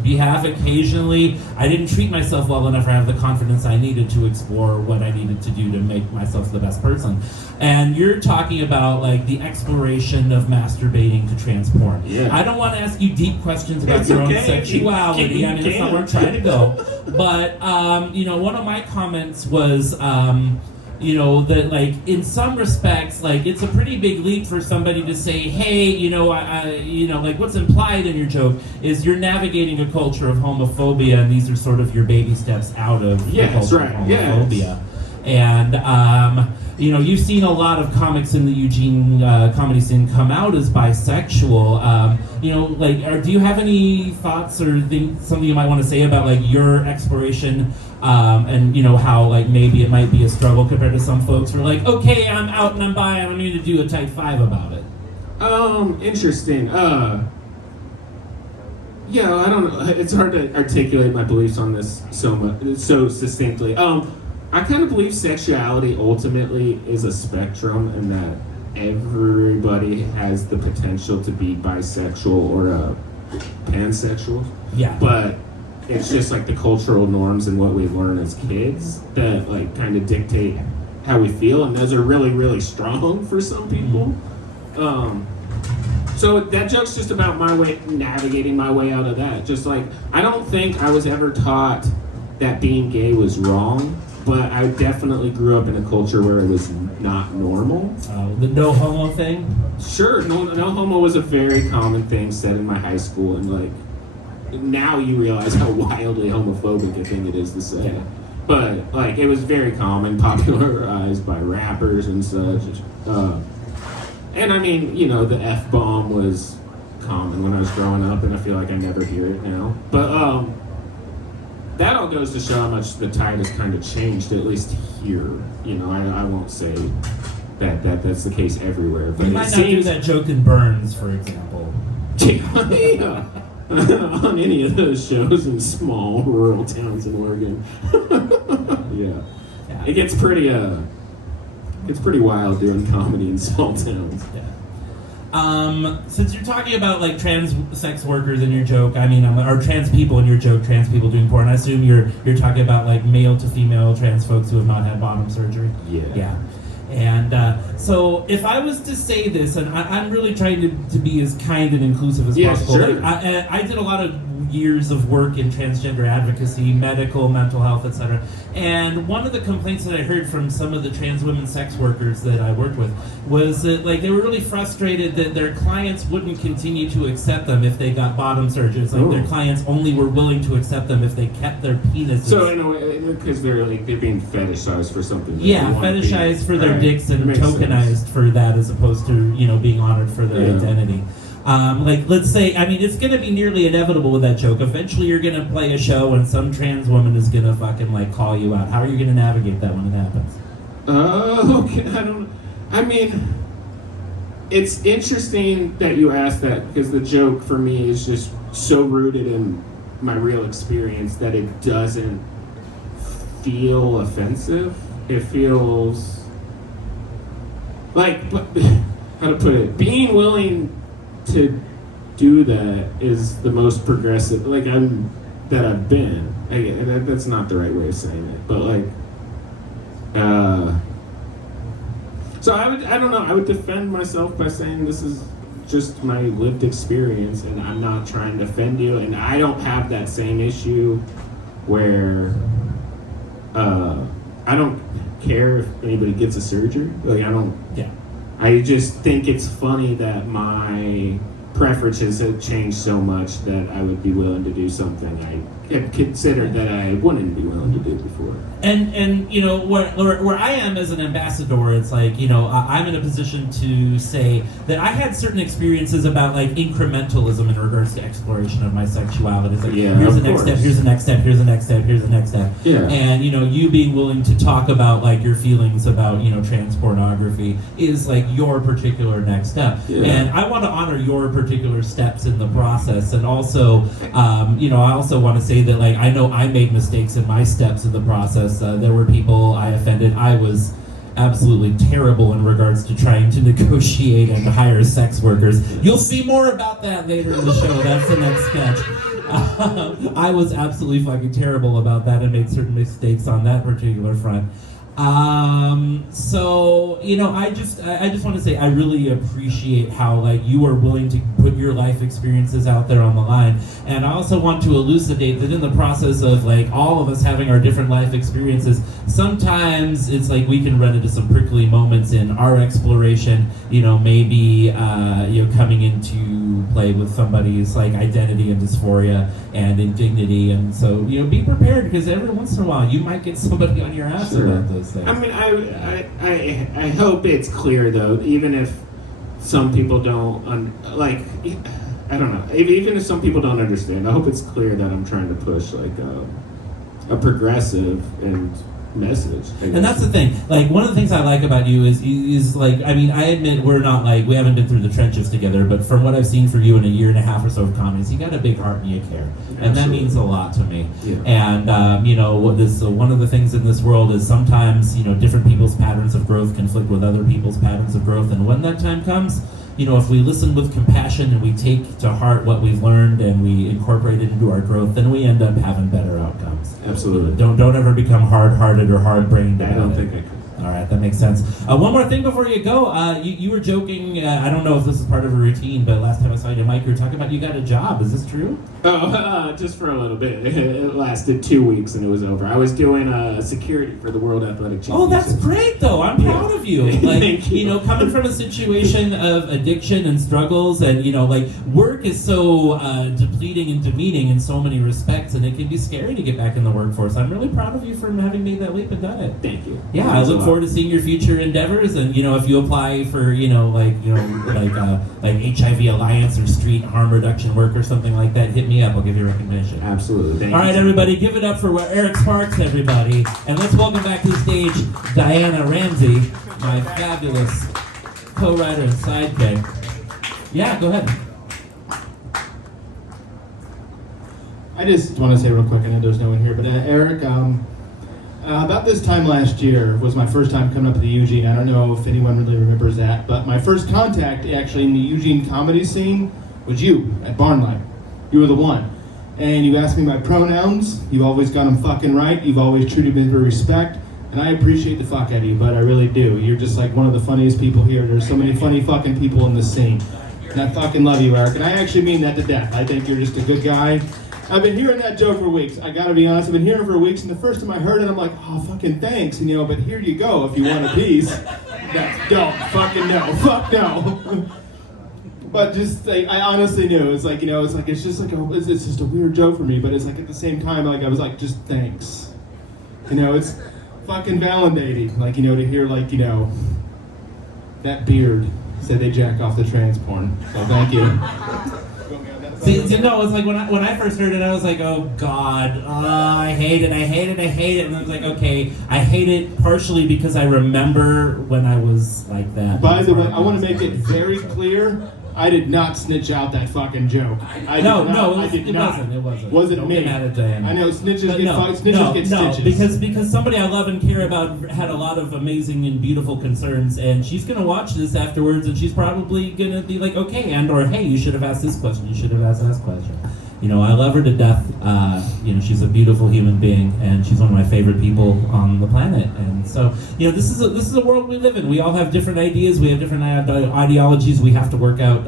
behalf. Occasionally, I didn't treat myself well enough or have the confidence I needed to explore what I needed to do to make myself the best person. And you're talking about like the exploration of masturbating to trans porn. Yeah. I don't want to ask you deep questions about It's your own okay. sexuality. I mean, that's not where I'm trying to go. But you know, one of my comments was you know, that like in some respects, like it's a pretty big leap for somebody to say, "Hey, you know, you know, like what's implied in your joke is you're navigating a culture of homophobia, and these are sort of your baby steps out of the Yes, culture right. of Yes. homophobia." And you know, you've seen a lot of comics in the Eugene comedy scene come out as bisexual. You know, like, do you have any thoughts or something you might want to say about like your exploration, and you know how like maybe it might be a struggle compared to some folks who are like, "Okay, I'm out and I'm bi, and I'm going to do a type 5 about it." Interesting. Yeah, I don't know. It's hard to articulate my beliefs on this so succinctly. I kind of believe sexuality ultimately is a spectrum, and that everybody has the potential to be bisexual or pansexual. Yeah. But it's just like the cultural norms and what we learn as kids that like kind of dictate how we feel, and those are really, really strong for some people. So that joke's just about navigating my way out of that. Just like, I don't think I was ever taught that being gay was wrong, but I definitely grew up in a culture where it was not normal. The no homo thing? Sure, no homo was a very common thing said in my high school, and like, now you realize how wildly homophobic a thing it is to say. Yeah. But like, it was very common, popularized by rappers and such. And I mean, you know, the F-bomb was common when I was growing up, and I feel like I never hear it now. But that all goes to show how much the tide has kind of changed, at least here. You know, I won't say that's the case everywhere. But You might not do that joke in Burns, for example. Yeah. On any of those shows in small rural towns in Oregon. Yeah. It gets pretty wild doing comedy in small towns. Yeah. Since you're talking about like trans sex workers in your joke, I mean, or trans people in your joke, trans people doing porn, I assume you're talking about like male to female trans folks who have not had bottom surgery. Yeah. Yeah. And so if I was to say this, and I'm really trying to be as kind and inclusive as possible. Sure. Like, I did a lot of years of work in transgender advocacy, medical, mental health, etc. And one of the complaints that I heard from some of the trans women sex workers that I worked with was that like they were really frustrated that their clients wouldn't continue to accept them if they got bottom surgeries. Like their clients only were willing to accept them if they kept their penises. So in a way, because they're being fetishized for something. that Yeah, they want to be. fetishized for their Right. dicks and Makes tokenized sense. for that as opposed to, you know, being honored for their identity. Like, let's say, I mean, it's going to be nearly inevitable with that joke. Eventually you're going to play a show and some trans woman is going to fucking, like, call you out. How are you going to navigate that when it happens? Okay, I mean, it's interesting that you asked that, because the joke for me is just so rooted in my real experience that it doesn't feel offensive. it feels like, how to put it, being willing to do that is the most progressive, like, that I've been. That's not the right way of saying it, but like, so I don't know, I would defend myself by saying this is just my lived experience, and I'm not trying to offend you, and I don't have that same issue where I don't care if anybody gets a surgery. Like, I just think it's funny that my preferences have changed so much that I would be willing to do something I had considered that I wouldn't be willing to do before. And you know, where I am as an ambassador, it's like, you know, I'm in a position to say that I had certain experiences about like incrementalism in regards to exploration of my sexuality. It's like, here's the next step, here's the next step, here's the next step, here's the next step. Yeah. And you know, you being willing to talk about like your feelings about, you know, trans pornography is like your particular next step. Yeah. And I want to honor your particular steps in the process, and also, you know, I also want to say that like I know I made mistakes in my steps in the process. There were people I offended. I was absolutely terrible in regards to trying to negotiate and hire sex workers. You'll see more about that later in the show. That's the next sketch. I was absolutely fucking terrible about that and made certain mistakes on that particular front. So, you know, I just want to say I really appreciate how like you are willing to put your life experiences out there on the line. And I also want to elucidate that in the process of like all of us having our different life experiences, sometimes it's like we can run into some prickly moments in our exploration, you know, maybe, you know, coming into play with somebody's like identity and dysphoria and indignity. And so, you know, be prepared, because every once in a while you might get somebody on your ass about those things. I mean, I hope it's clear though, even if some people don't, I don't know, even if some people don't understand, I hope it's clear that I'm trying to push like a progressive and message. And that's the thing. Like, one of the things I like about you is like, I mean, I admit we haven't been through the trenches together, but from what I've seen for you in a year and a half or so of comedies, you got a big heart and you care. And that means a lot to me. Yeah. And, you know, one of the things in this world is sometimes, you know, different people's patterns of growth conflict with other people's patterns of growth. And when that time comes, you know, if we listen with compassion and we take to heart what we've learned and we incorporate it into our growth, then we end up having better outcomes. Absolutely. Don't ever become hard-hearted or hard-brained. I don't think I could. All right, that makes sense. One more thing before you go. You were joking, I don't know if this is part of a routine, but last time I saw you, Mike, you were talking about you got a job. Is this true? Oh, just for a little bit. It lasted 2 weeks and it was over. I was doing security for the World Athletic Championship. Oh, that's great, though. I'm proud of you. Like, Thank you. You know, coming from a situation of addiction and struggles, and, you know, like, work is so depleting and demeaning in so many respects, and it can be scary to get back in the workforce. I'm really proud of you for having made that leap and done it. Thank you. Yeah, I look forward to seeing your future endeavors, and you know, if you apply for, you know, like HIV Alliance or street harm reduction work or something like that, hit me up. I'll give you a recognition. Absolutely. Thank All you. right, everybody, give it up for Eric Sparks, everybody, and let's welcome back to the stage Diana Ramsey, my fabulous co-writer and sidekick. Yeah, go ahead. I just want to say real quick, I know there's no one here, but Eric, about this time last year was my first time coming up to the Eugene. I don't know if anyone really remembers that, but my first contact actually in the Eugene comedy scene was you at Barnlight. You were the one. And you asked me my pronouns. You've always got them fucking right. You've always treated me with respect. And I appreciate the fuck out of you, but I really do. You're just like one of the funniest people here. There's so many funny fucking people in this scene. And I fucking love you, Eric. And I actually mean that to death. I think you're just a good guy. I've been hearing that joke for weeks. I gotta be honest, I've been hearing it for weeks, and the first time I heard it, I'm like, oh, fucking thanks, and, you know, but here you go if you want a piece. Don't, fucking no, fuck no. But just, like, I honestly knew, it's like, you know, it's just like, it's just a weird joke for me, but it's like at the same time, like, I was like, just thanks. You know, it's fucking validating, like, you know, to hear, like, you know, that beard said they jack off the trans porn, so thank you. See, no, it's like when I first heard it, I was like, oh God, I hate it, and I was like, okay, I hate it partially because I remember when I was like that. By the way, I want to make it very clear, I did not snitch out that fucking joke. No, it wasn't. It wasn't. Was it Don't me? get mad at Diana. I know snitches But get stitches. because somebody I love and care about had a lot of amazing and beautiful concerns, and she's gonna watch this afterwards, and she's probably gonna be like, okay, and or hey, you should have asked this question. You should have asked that question. You know, I love her to death. You know, she's a beautiful human being, and she's one of my favorite people on the planet. And so, you know, this is a world we live in. We all have different ideas. We have different ideologies. We have to work out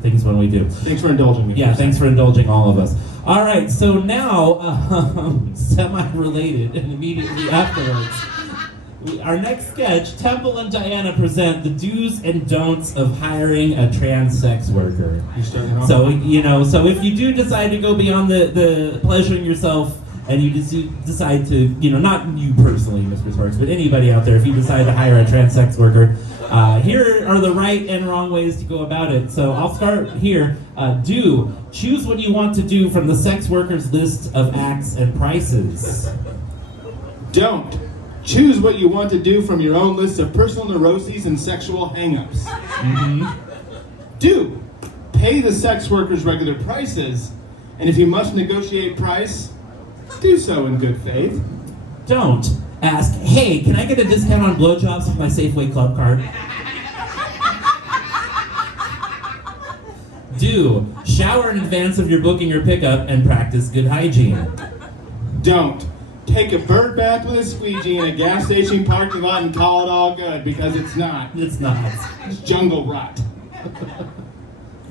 things when we do. Thanks for indulging me. Yeah, thanks for indulging all of us. All right, so now, semi-related, and immediately afterwards, our next sketch, Temple and Diana present the do's and don'ts of hiring a trans sex worker. You're starting off. So, you know, so if you do decide to go beyond the pleasuring yourself, and you decide to, you know, not you personally, Mr. Sparks, but anybody out there, if you decide to hire a trans sex worker, here are the right and wrong ways to go about it. So I'll start here. Choose what you want to do from the sex worker's list of acts and prices. Don't. Choose what you want to do from your own list of personal neuroses and sexual hang-ups. Mm-hmm. Do. Pay the sex worker's regular prices, and if you must negotiate price, do so in good faith. Don't. Ask, hey, can I get a discount on blowjobs with my Safeway Club card? Do. Shower in advance of your booking or pickup and practice good hygiene. Don't. Take a bird bath with a squeegee in a gas station parking lot and call it all good, because it's not. It's not. It's jungle rot.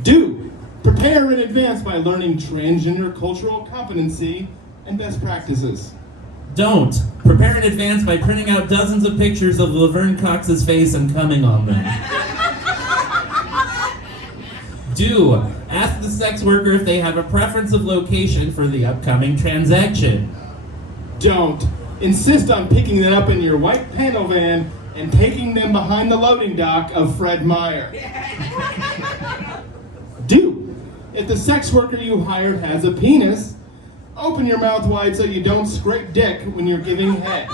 Do. Prepare in advance by learning transgender cultural competency and best practices. Don't. Prepare in advance by printing out dozens of pictures of Laverne Cox's face and coming on them. Do. Ask the sex worker if they have a preference of location for the upcoming transaction. Don't. Insist on picking them up in your white panel van and taking them behind the loading dock of Fred Meyer. Do. If the sex worker you hired has a penis, open your mouth wide so you don't scrape dick when you're giving head.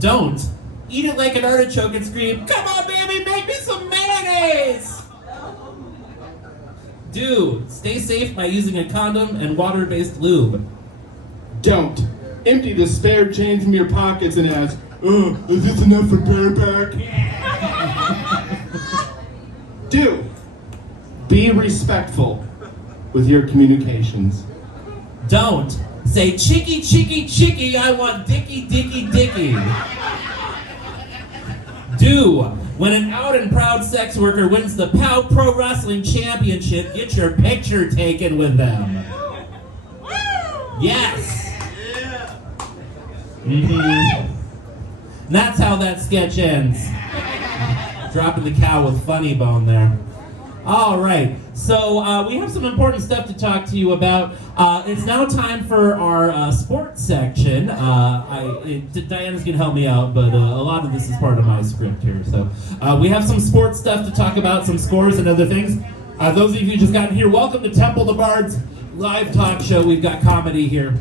Don't. Eat it like an artichoke and scream, come on baby, make me some mayonnaise! Do. Stay safe by using a condom and water-based lube. Don't. Empty the spare change from your pockets and ask, oh, is this enough for bareback? Do. Be respectful with your communications. Don't. Say, chicky, chicky, chicky, I want dicky, dicky, dicky. Do. When an out and proud sex worker wins the POW Pro Wrestling Championship, get your picture taken with them. Yes. Mm-hmm. That's how that sketch ends. Dropping the cow with Funny Bone there. All right, so we have some important stuff to talk to you about. It's now time for our sports section. Diana's gonna help me out, but a lot of this is part of my script here. So we have some sports stuff to talk about, some scores and other things. Those of you who just got here, welcome to Temple the Bard's live talk show. We've got comedy here,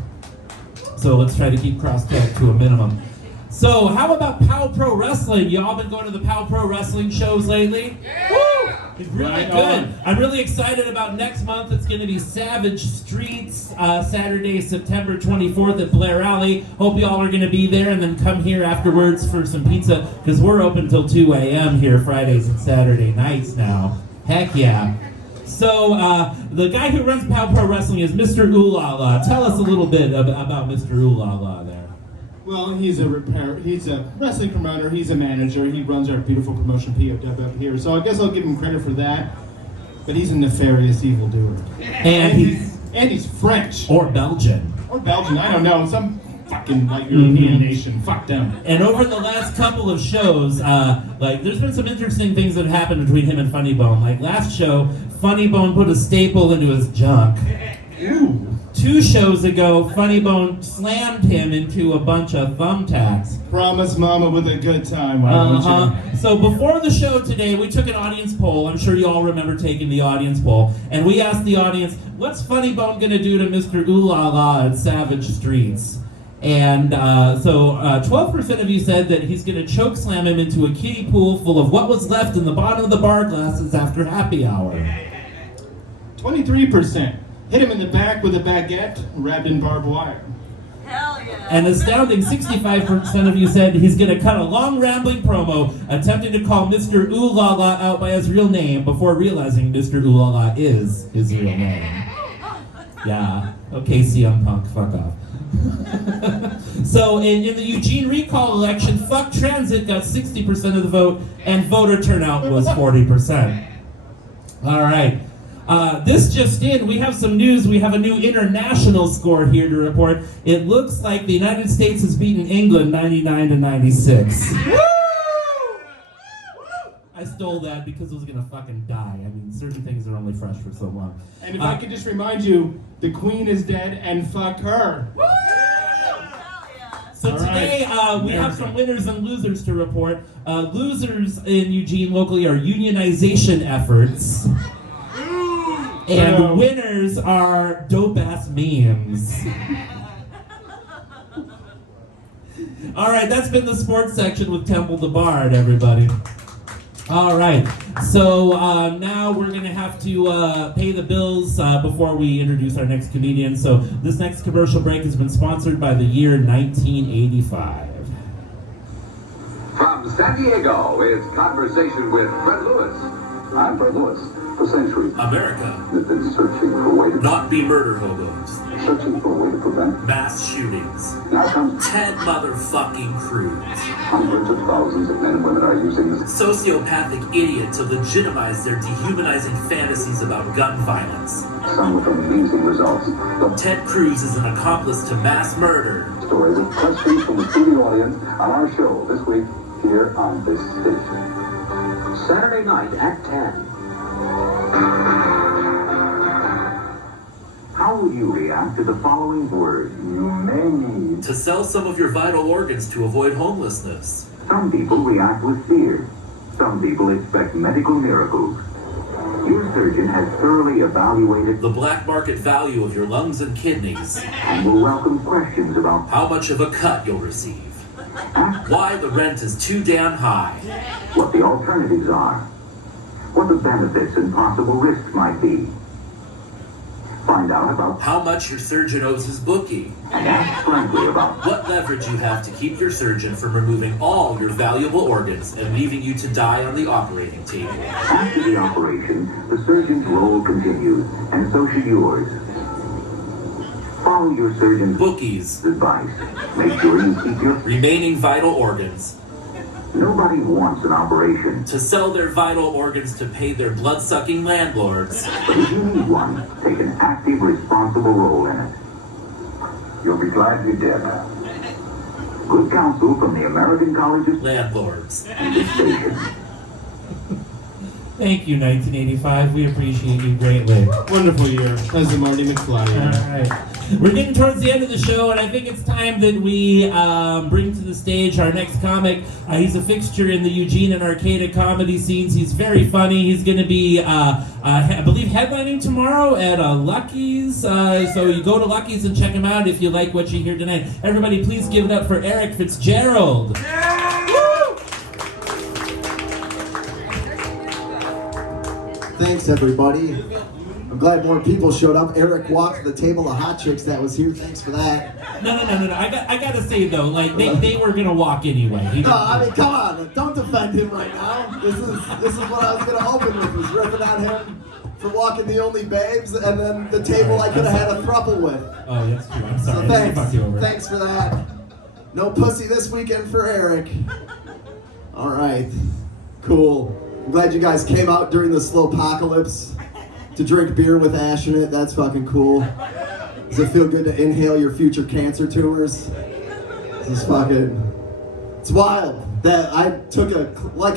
so let's try to keep crosstalk to a minimum. So how about POW Pro Wrestling? Y'all been going to the POW Pro Wrestling shows lately? Yeah. Woo! It's really right good. on. I'm really excited about next month. It's going to be Savage Streets, Saturday, September 24th at Blair Alley. Hope y'all are going to be there, and then come here afterwards for some pizza, because we're open till 2 a.m. here Fridays and Saturday nights now. Heck yeah. So the guy who runs POW Pro Wrestling is Mr. Ooh La La. Tell us a little bit about Mr. Ooh La La there. Well, he's a wrestling promoter, he's a manager, he runs our beautiful promotion POW up here, so I guess I'll give him credit for that, but he's a nefarious evildoer. And he's French. Or Belgian. Or Belgian, I don't know, some fucking like European nation, fuck them. And over the last couple of shows, there's been some interesting things that happened between him and Funny Bone. Like last show, Funny Bone put a staple into his junk. Ooh. 2 shows ago, Funny Bone slammed him into a bunch of thumbtacks. Promise mama with a good time, why don't you? So before the show today, we took an audience poll. I'm sure you all remember taking the audience poll. And we asked the audience, what's Funny Bone gonna do to Mr. Ooh La La at Savage Streets? And so 12% of you said that he's going to choke slam him into a kiddie pool full of what was left in the bottom of the bar glasses after happy hour. 23% hit him in the back with a baguette wrapped in barbed wire. Hell yeah. An astounding 65% of you said he's going to cut a long rambling promo attempting to call Mr. Ooh La La out by his real name before realizing Mr. Ooh La La is his real name. Yeah. Okay, CM Punk, fuck off. So in the Eugene recall election, fuck transit got 60% of the vote and voter turnout was 40%. All right. This just in, we have some news. We have a new international score here to report. It looks like the United States has beaten England 99-96. Woo! I stole that because I was gonna fucking die. I mean, certain things are only fresh for so long. And if I could just remind you, the Queen is dead and fuck her. So All today we have some winners and losers to report. Losers in Eugene locally are unionization efforts. And winners are dope-ass memes. All right, that's been the sports section with Temple DeBard, everybody. All right, so now we're going to have to pay the bills before we introduce our next comedian. So this next commercial break has been sponsored by the year 1985. From San Diego, it's Conversation with Fred Lewis. I'm Fred Lewis. For centuries, America, we've been searching for a way to not be murder hobos. searching for a way to prevent. Mass shootings. Now comes 10 motherfucking crews. hundreds of thousands of men and women are using this. Sociopathic idiot to legitimize their dehumanizing fantasies about gun violence. Some with amazing results. The Ted Cruz is an accomplice to mass murder. story with questions from the studio audience on our show this week here on this station. Saturday night at 10. How will you react to the following words? You may need. To sell some of your vital organs to avoid homelessness. Some people react with fear. Some people expect medical miracles. Your surgeon has thoroughly evaluated The black market value of your lungs and kidneys. and will welcome questions about How much of a cut you'll receive. ask Why the rent is too damn high. what the alternatives are, what the benefits and possible risks might be. Find out about How much your surgeon owes his bookie. and ask frankly about What leverage you have to keep your surgeon from removing all your valuable organs and leaving you to die on the operating table. after the operation, the surgeon's role continues, and so should yours. Follow your surgeon's Bookies. advice. Make sure you keep your. Remaining vital organs. Nobody wants an operation, To sell their vital organs to pay their blood-sucking landlords. but if you need one, take an active, responsible role in it. You'll be glad you did. Good counsel from the American College of Landlords. this station. Thank you, 1985. We appreciate you greatly. Wonderful year. As the Marty McFly year. All right. We're getting towards the end of the show, and I think it's time that we bring to the stage our next comic. He's a fixture in the Eugene and Arcata comedy scenes. He's very funny. He's going to be, I believe, headlining tomorrow at Lucky's. So you go to Lucky's and check him out if you like what you hear tonight. Everybody, please give it up for Eric Fitzgerald. Thanks, everybody. I'm glad more people showed up. Eric walked the table of hot chicks that was here. Thanks for that. No. I gotta say though, like they were gonna walk anyway. No, I mean, come on. Don't defend him right now. This is what I was gonna open with, was ripping on him for walking the only babes, and then the table I could have had a throuple with. Oh, that's true. I'm So sorry. I fucked you over. thanks for that. No pussy this weekend for Eric. All right, cool. I'm glad you guys came out during the slowpocalypse to drink beer with ash in it. That's fucking cool. Does it feel good to inhale your future cancer tumors? This is fucking, it's wild that I took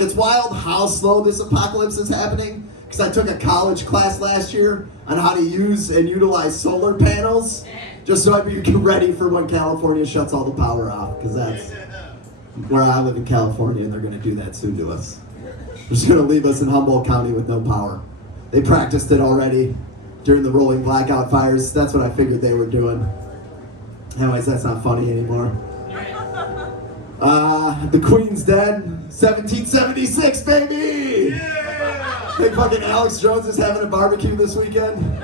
it's wild how slow this apocalypse is happening, because I took a college class last year on how to use and utilize solar panels, just so I can get ready for when California shuts all the power off, because that's where I live in California, and they're gonna do that soon to us. They're just gonna leave us in Humboldt County with no power. They practiced it already during the rolling blackout fires. That's what I figured they were doing. Anyways, that's not funny anymore. The Queen's dead. 1776, baby! Think fucking Alex Jones is having a barbecue this weekend?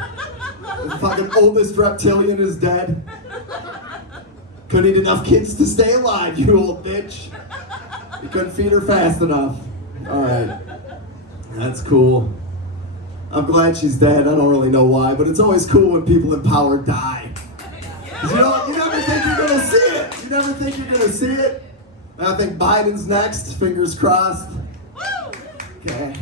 The fucking oldest reptilian is dead. Couldn't eat enough kids to stay alive, you old bitch. You couldn't feed her fast enough. Alright. That's cool. I'm glad she's dead. I don't really know why, but it's always cool when people in power die. 'Cause you never think you're gonna see it. You never think you're gonna see it. And I think Biden's next. Fingers crossed. Okay.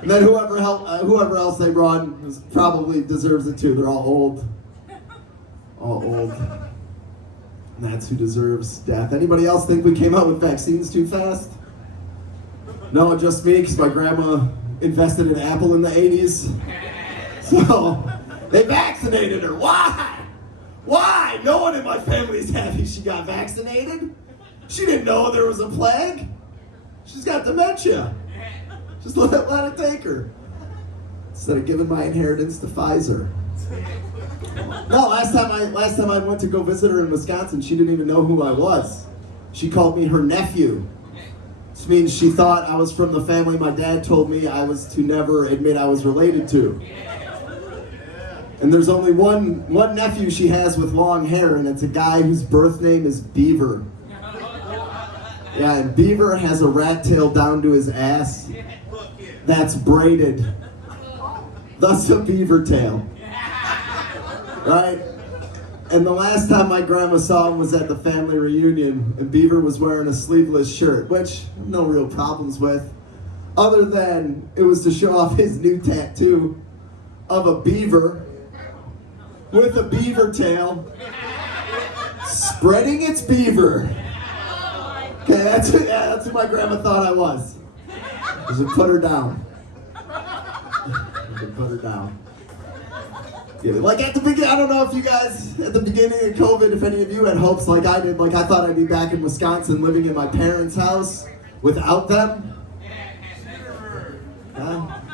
And then whoever else they run probably deserves it too. They're all old. All old. And that's who deserves death. Anybody else think we came out with vaccines too fast? No, just me, because my grandma invested in Apple in the 80s. So, they vaccinated her. Why? Why? No one in my family is happy she got vaccinated. She didn't know there was a plague. She's got dementia. Just let it take her. Instead of giving my inheritance to Pfizer. No, last time I went to go visit her in Wisconsin, she didn't even know who I was. She called me her nephew. Which means she thought I was from the family my dad told me I was to never admit I was related to. And there's only one nephew she has with long hair, and it's a guy whose birth name is Beaver. Yeah, and Beaver has a rat tail down to his ass that's braided. Thus a beaver tail. Right? And the last time my grandma saw him was at the family reunion, and Beaver was wearing a sleeveless shirt, which no real problems with, other than it was to show off his new tattoo of a beaver with a beaver tail spreading its beaver. Okay, that's who my grandma thought I was. Just put her down. Put her down. Yeah, like at the beginning, I don't know if you guys, at the beginning of COVID, if any of you had hopes like I did, like I thought I'd be back in Wisconsin living in my parents' house without them.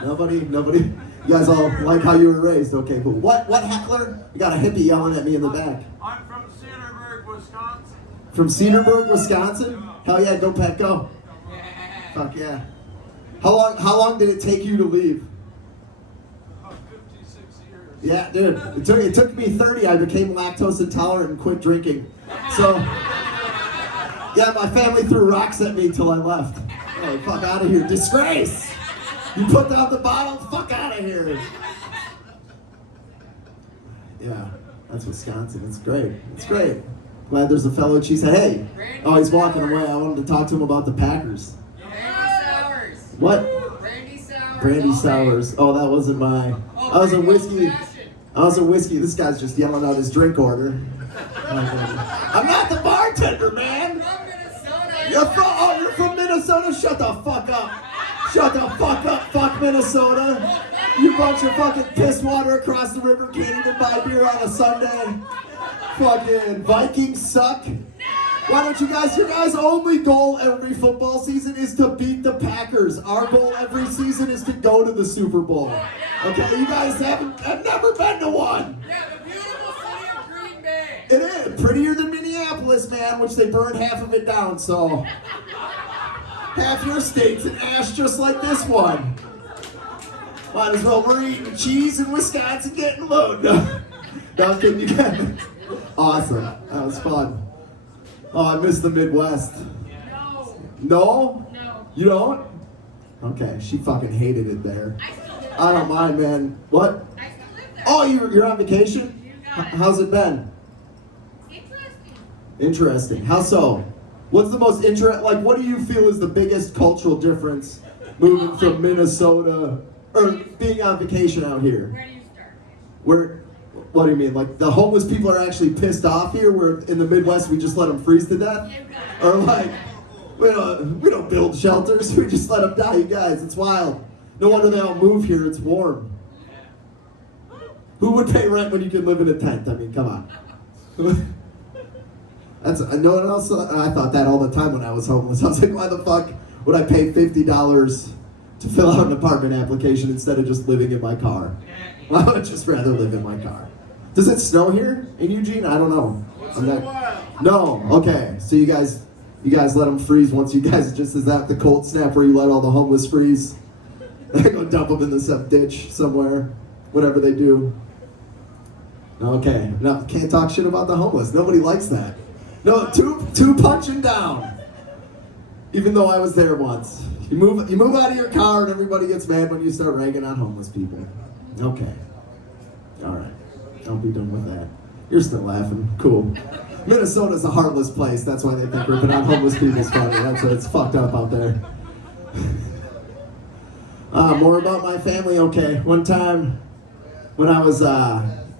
Nobody? You guys all like how you were raised? Okay, cool. What heckler? You got a hippie yelling at me in the back. I'm from Cedarburg, Wisconsin. From Cedarburg, Wisconsin? Hell yeah, go Pet, go. Fuck yeah. How long did it take you to leave? 56 years. Yeah, dude. It took me 30. I became lactose intolerant and quit drinking. So, yeah, my family threw rocks at me till I left. Oh, fuck out of here. Disgrace! You put down the bottle, fuck out of here. Yeah, that's Wisconsin. It's great. It's great. Glad there's a fellow cheesehead. Hey! Oh, he's walking away. I wanted to talk to him about the Packers. What? Brandy Sours. Oh, that wasn't my. I was a whiskey. This guy's just yelling out his drink order. I'm not the bartender, man. You're from Minnesota? Shut the fuck up. Shut the fuck up. Fuck Minnesota. You bunch of fucking piss water across the river can't even buy beer on a Sunday. Fucking Vikings suck. Why don't your guys' only goal every football season is to beat the Packers. Our goal every season is to go to the Super Bowl. Okay, you guys have never been to one. Yeah, the beautiful city of Green Bay. It is prettier than Minneapolis, man, which they burned half of it down, so half your state's an ash just like this one. Might as well we're eating cheese in Wisconsin getting low. No, I'm kidding you guys. Awesome. That was fun. Oh, I miss the Midwest. No? No. You don't? Okay, she fucking hated it there. I don't mind, man. What? I still live there. Oh, you're on vacation? How's it been? Interesting. Interesting. How so? What's the most what do you feel is the biggest cultural difference moving from Minnesota, or being on vacation out here? Where do you start? What do you mean? Like the homeless people are actually pissed off here, where in the Midwest we just let them freeze to death? Or like, we don't build shelters, we just let them die, you guys, it's wild. No wonder they all move here, it's warm. Who would pay rent when you can live in a tent? I mean, come on. No one else, I thought that all the time when I was homeless. I was like, why the fuck would I pay $50 to fill out an apartment application instead of just living in my car? I would just rather live in my car. Does it snow here in Eugene? I don't know. I'm not. No. Okay. So you guys let them freeze once you guys just is that the cold snap where you let all the homeless freeze? Go dump them in the some ditch somewhere, whatever they do. Okay. No, can't talk shit about the homeless. Nobody likes that. No, two punching down. Even though I was there once. You move out of your car and everybody gets mad when you start ragging on homeless people. Okay. All right. Don't be done with that. You're still laughing. Cool. Minnesota's a heartless place. That's why they think ripping on homeless people is funny. That's why it's fucked up out there. More about my family. Okay. One time when I was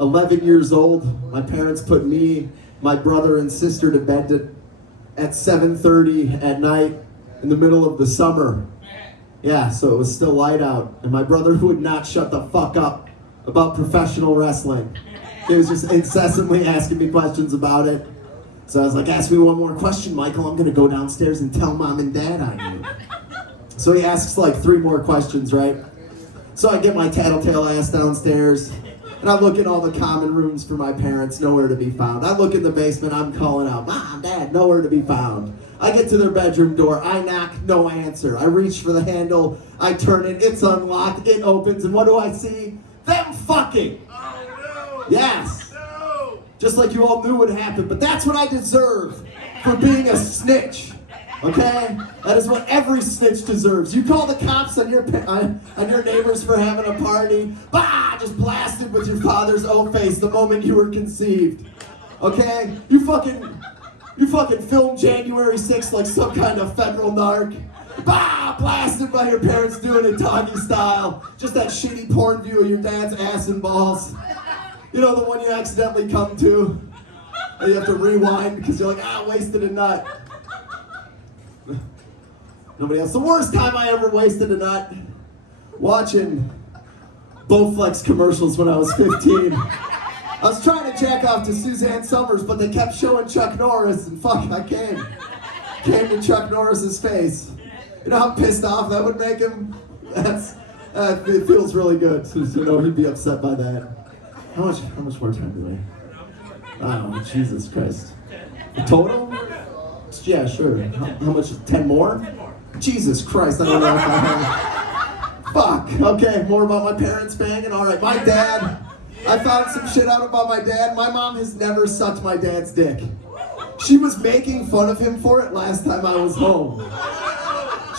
11 years old, my parents put me, my brother, and sister to bed at 7:30 at night in the middle of the summer. Yeah, so it was still light out. And my brother would not shut the fuck up about professional wrestling. He was just incessantly asking me questions about it. So I was like, ask me one more question, Michael. I'm going to go downstairs and tell mom and dad I knew. So he asks like 3 more questions, right? So I get my tattletale ass downstairs, and I look in all the common rooms for my parents, nowhere to be found. I look in the basement, I'm calling out, Mom, Dad, nowhere to be found. I get to their bedroom door, I knock, no answer. I reach for the handle, I turn it, it's unlocked, it opens, and what do I see? Them fucking! Oh, no! Yes! No! Just like you all knew would happen, but that's what I deserve for being a snitch. Okay? That is what every snitch deserves. You call the cops on your neighbors for having a party, bah! Just blasted with your father's O-face the moment you were conceived. Okay? You fucking filmed January 6th like some kind of federal narc. Bah! Blasted by your parents doing it doggy style. Just that shitty porn view of your dad's ass and balls. You know, the one you accidentally come to. And you have to rewind because you're like, wasted a nut. Nobody else. The worst time I ever wasted a nut, watching Bowflex commercials when I was 15. I was trying to jack off to Suzanne Summers, but they kept showing Chuck Norris, and fuck, I came to Chuck Norris's face. You know how pissed off that would make him? It feels really good to know he'd be upset by that. How much more time do we? Oh, Jesus Christ. The total? Yeah, sure. How much? 10 more? Jesus Christ, I don't know if I have. Fuck. Okay, more about my parents banging. All right, my dad. I found some shit out about my dad. My mom has never sucked my dad's dick. She was making fun of him for it last time I was home.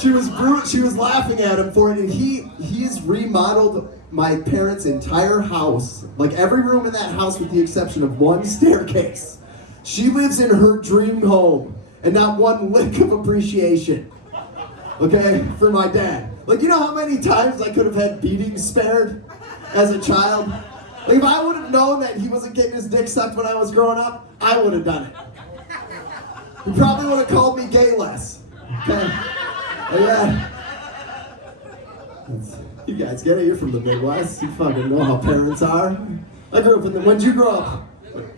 She was laughing at him for it, and he's remodeled my parents' entire house, like every room in that house with the exception of one staircase. She lives in her dream home, and not one lick of appreciation. Okay, for my dad. Like, you know how many times I could have had beatings spared as a child? Like, if I would have known that he wasn't getting his dick sucked when I was growing up, I would have done it. He probably would have called me gay less. Okay? Yeah. You guys get it? You're from the Midwest. You fucking know how parents are. I grew up in the... When'd you grow up?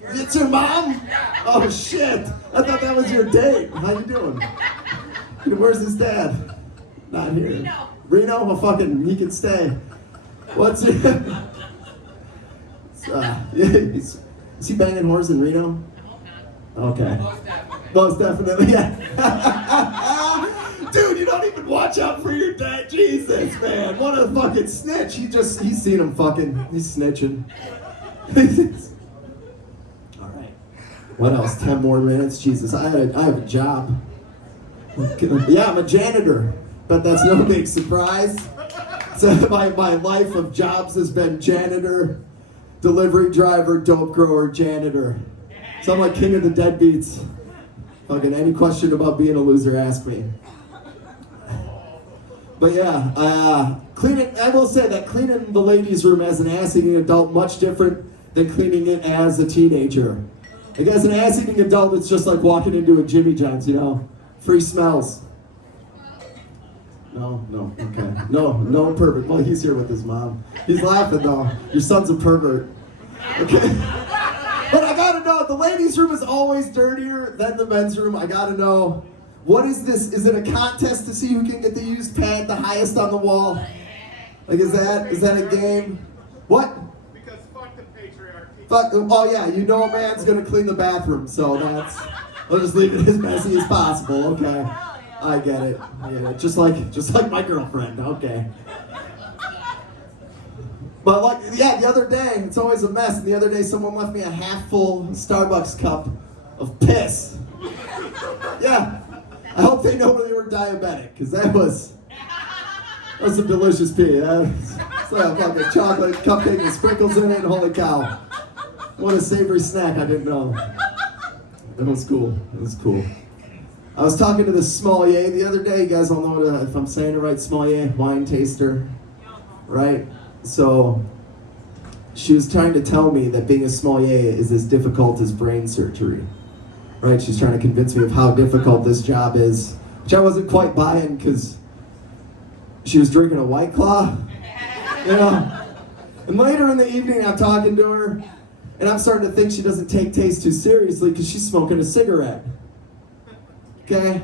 It's your mom? Oh, shit. I thought that was your date. How you doing? Where's his dad? Not here. Reno? Well, fucking, he can stay. What's it? Is he banging whores in Reno? Okay. Most definitely, yeah. Dude, you don't even watch out for your dad. Jesus, man. What a fucking snitch. He's seen him fucking. He's snitching. All right. What else? 10 more minutes? Jesus, I have a job. Yeah, I'm a janitor. But that's no big surprise. So my life of jobs has been janitor, delivery driver, dope grower, janitor. So I'm like king of the deadbeats. Fucking any question about being a loser, ask me. But yeah, cleaning. I will say that cleaning the ladies' room as an ass-eating adult much different than cleaning it as a teenager. Like as an ass-eating adult, it's just like walking into a Jimmy John's, you know, free smells. No, okay. No pervert. Well, he's here with his mom. He's laughing though. Your son's a pervert. Okay. But I gotta know, the ladies' room is always dirtier than the men's room. I gotta know, what is this? Is it a contest to see who can get the used pad the highest on the wall? Like, is that a game? What? Because fuck the patriarchy. Fuck, oh yeah, you know a man's gonna clean the bathroom, so I'll just leave it as messy as possible, okay. I get it. Just like my girlfriend, okay. But like, yeah, the other day, it's always a mess, and the other day someone left me a half-full Starbucks cup of piss. Yeah, I hope they know they were diabetic, because that was a delicious pee. It's like a fucking chocolate cupcake with sprinkles in it, holy cow. What a savory snack, I didn't know. That was cool, I was talking to the sommelier the other day. You guys all know if I'm saying it right, sommelier, wine taster, right? So she was trying to tell me that being a sommelier is as difficult as brain surgery, right? She's trying to convince me of how difficult this job is, which I wasn't quite buying because she was drinking a White Claw, you know? And later in the evening, I'm talking to her, and I'm starting to think she doesn't take taste too seriously because she's smoking a cigarette, okay?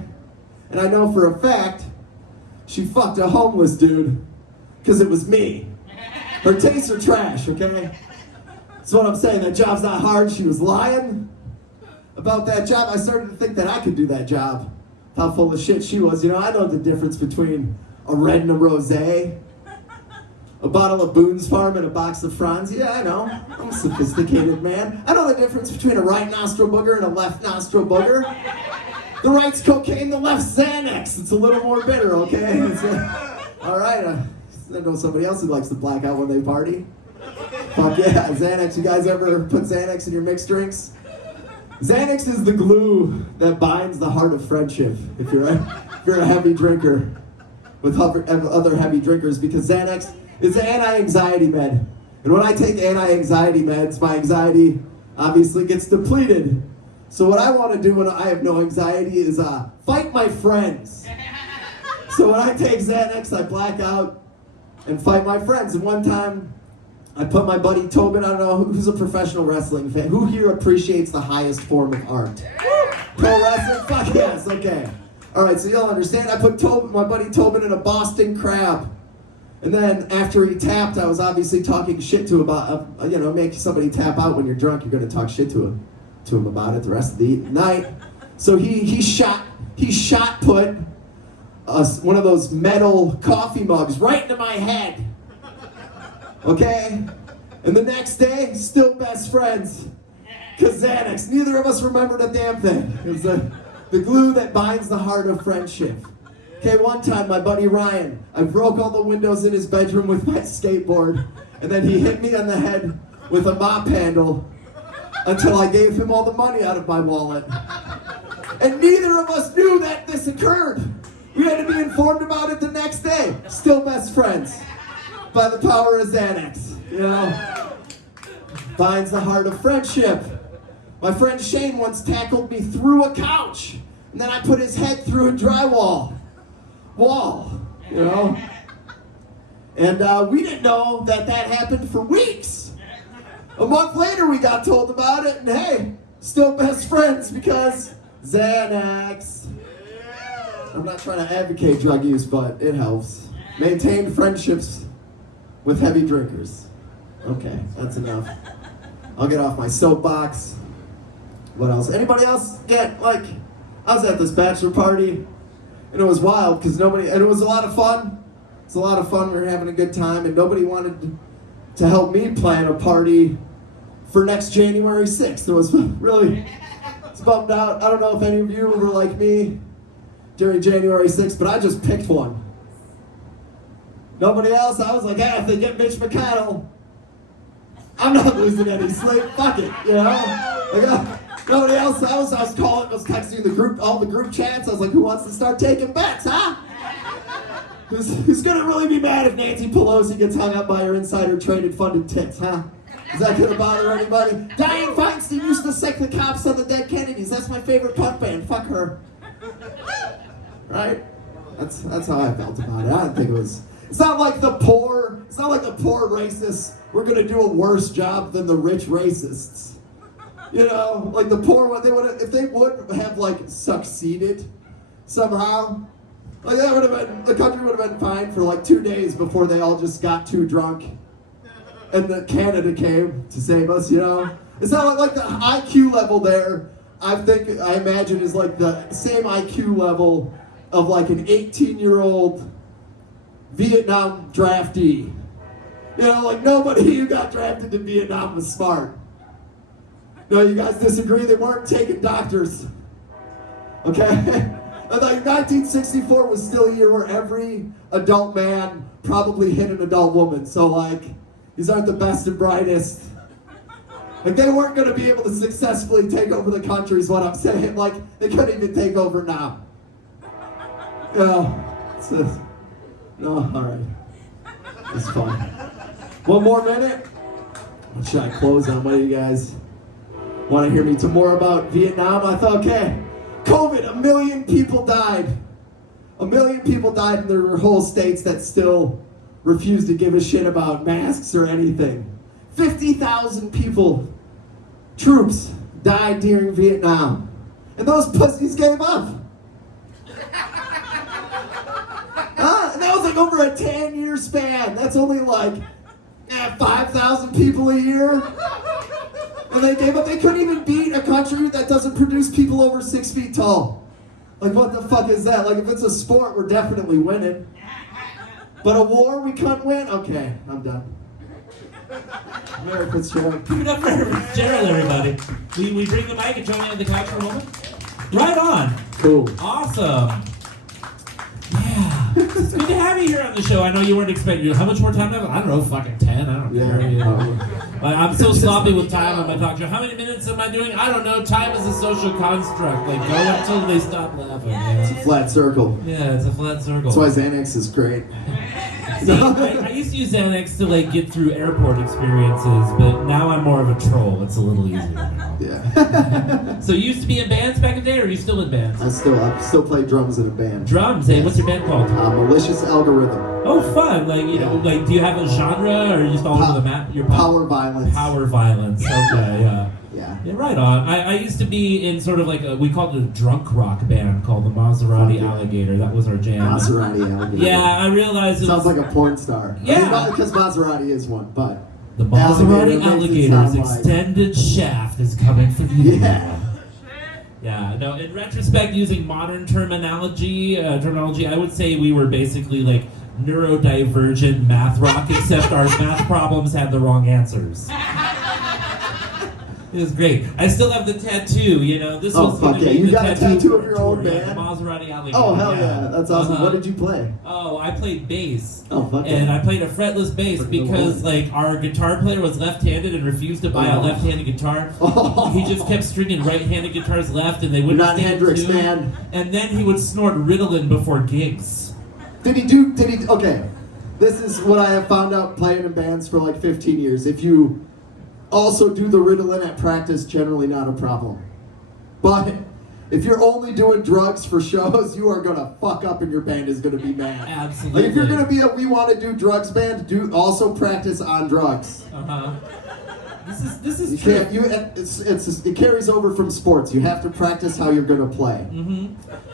And I know for a fact she fucked a homeless dude because it was me. Her tastes are trash, okay? That's what I'm saying. That job's not hard. She was lying about that job. I started to think that I could do that job. How full of shit she was. You know, I know the difference between a red and a rosé, a bottle of Boone's Farm and a box of Franz. Yeah, I know. I'm a sophisticated man. I know the difference between a right nostril booger and a left nostril booger. The right's cocaine, the left's Xanax. It's a little more bitter, okay? All right. I know somebody else who likes to black out when they party. Fuck yeah, Xanax. You guys ever put Xanax in your mixed drinks? Xanax is the glue that binds the heart of friendship if you're a heavy drinker with other heavy drinkers, because Xanax is an anti-anxiety med. And when I take anti-anxiety meds, my anxiety obviously gets depleted. So what I want to do when I have no anxiety is fight my friends. So when I take Xanax, I black out and fight my friends. And one time, I put my buddy Tobin, I don't know, who's a professional wrestling fan? Who here appreciates the highest form of art? Pro wrestling? Fuck yes, okay. All right, so you'll understand. I put my buddy Tobin in a Boston Crab. And then after he tapped, I was obviously talking shit to him about, make somebody tap out when you're drunk, you're going to talk shit to him about it the rest of the night. So he shot put one of those metal coffee mugs right into my head. Okay? And the next day, still best friends. Because Xanax, neither of us remembered a damn thing. It was the glue that binds the heart of friendship. Okay, one time, my buddy Ryan, I broke all the windows in his bedroom with my skateboard, and then he hit me on the head with a mop handle until I gave him all the money out of my wallet. And neither of us knew that this occurred. We had to be informed about it the next day. Still best friends. By the power of Xanax, you know? Binds the heart of friendship. My friend Shane once tackled me through a couch, and then I put his head through a drywall wall, you know? And we didn't know that happened for weeks. A month later, we got told about it, and hey, still best friends because Xanax. I'm not trying to advocate drug use, but it helps. Maintain friendships with heavy drinkers. Okay, that's enough. I'll get off my soapbox. What else? Anybody else I was at this bachelor party, and it was wild because and it was a lot of fun. It's a lot of fun. We were having a good time, and nobody wanted to help me plan a party for next January 6th. It was really, it's bummed out. I don't know if any of you were like me during January 6th, but I just picked one. Nobody else. I was like, hey, if they get Mitch McConnell, I'm not losing any sleep. Fuck it, you know? Nobody else. I was texting all the group chats. I was like, who wants to start taking bets, huh? Who's gonna really be mad if Nancy Pelosi gets hung up by her insider traded funded tits, huh? Is that gonna bother anybody? Dianne Feinstein used to sick the cops on the dead Kennedys. That's my favorite punk band. Fuck her. Right? That's how I felt about it. I didn't think it was. It's not like the poor racists were gonna do a worse job than the rich racists. You know, like the poor one, if they would have succeeded somehow, the country would have been fine for 2 days before they all just got too drunk and the Canada came to save us, you know? It's not like the IQ level there, I imagine is like the same IQ level of like an 18-year-old Vietnam draftee. You know, like nobody who got drafted to Vietnam was smart. No, you guys disagree? They weren't taking doctors. Okay? And like 1964 was still a year where every adult man probably hit an adult woman. So like, these aren't the best and brightest. Like they weren't going to be able to successfully take over the country is what I'm saying. Like they couldn't even take over now. You know, no, all right. It's fun. One more minute? What should I close on? What do you guys want to hear me to more about Vietnam? I thought, okay, COVID, 1 million people died. 1 million people died, and there were whole states that still refused to give a shit about masks or anything. 50,000 people, troops, died during Vietnam. And those pussies gave up. And that was like over a 10-year span. That's only like 5,000 people a year. And they gave up. They couldn't even beat a country that doesn't produce people over 6 feet tall. Like, what the fuck is that? Like, if it's a sport, we're definitely winning. But a war we couldn't win? Okay, I'm done. Mary Fitzgerald. Give it up for Fitzgerald, everybody. We bring the mic and join me on the couch for a moment? Right on. Cool. Awesome. Yeah. It's good to have you here on the show. I know you weren't expecting you. How much more time do I have? I don't know, fucking 10. I don't care. You know. I'm so sloppy with time on my talk show. How many minutes am I doing? I don't know. Time is a social construct. Like, go until they stop laughing. It's a flat circle. Yeah, it's a flat circle. That's why Xanax is great. See, I used to use Xanax to like get through airport experiences, but now I'm more of a troll. It's a little easier now. Yeah. So you used to be in bands back in the day, or are you still in bands? I still play drums in a band. Drums? Hey, what's your band called? Malicious Algorithm. Oh, fun! Like you know, like do you have a genre, or are you just all over the map? Your power violence. Power violence. Okay, yeah. Yeah. Yeah, right on. I used to be in sort of like we called it a drunk rock band called the Maserati Alligator. That was our jam. Maserati Alligator. Yeah, I realized it sounds was like a porn star. Yeah. I mean, not because Maserati is one, but the Maserati makes Alligator's it sound extended shaft is coming for you. Yeah. Yeah. No. In retrospect, using modern terminology, I would say we were basically like neurodivergent math rock, except our math problems had the wrong answers. It was great. I still have the tattoo, you know. This was fuck yeah. You got a tattoo of your own band? band? The Maserati Alligator. Oh, hell yeah. That's awesome. What did you play? Oh, I played bass. Oh, fuck And yeah. I played a fretless bass because, like, our guitar player was left-handed and refused to buy a left-handed guitar. He just kept stringing right-handed guitars left, and they wouldn't Not stand Hendrix, tune. man. And then he would snort Ritalin before gigs. Okay. This is what I have found out playing in bands for like 15 years. If you also do the Ritalin at practice, generally not a problem. But if you're only doing drugs for shows, you are gonna fuck up and your band is gonna be mad. Absolutely. Like if you're gonna be a we want to do drugs band, also practice on drugs. This is You true. can't, it carries over from sports. You have to practice how you're gonna play.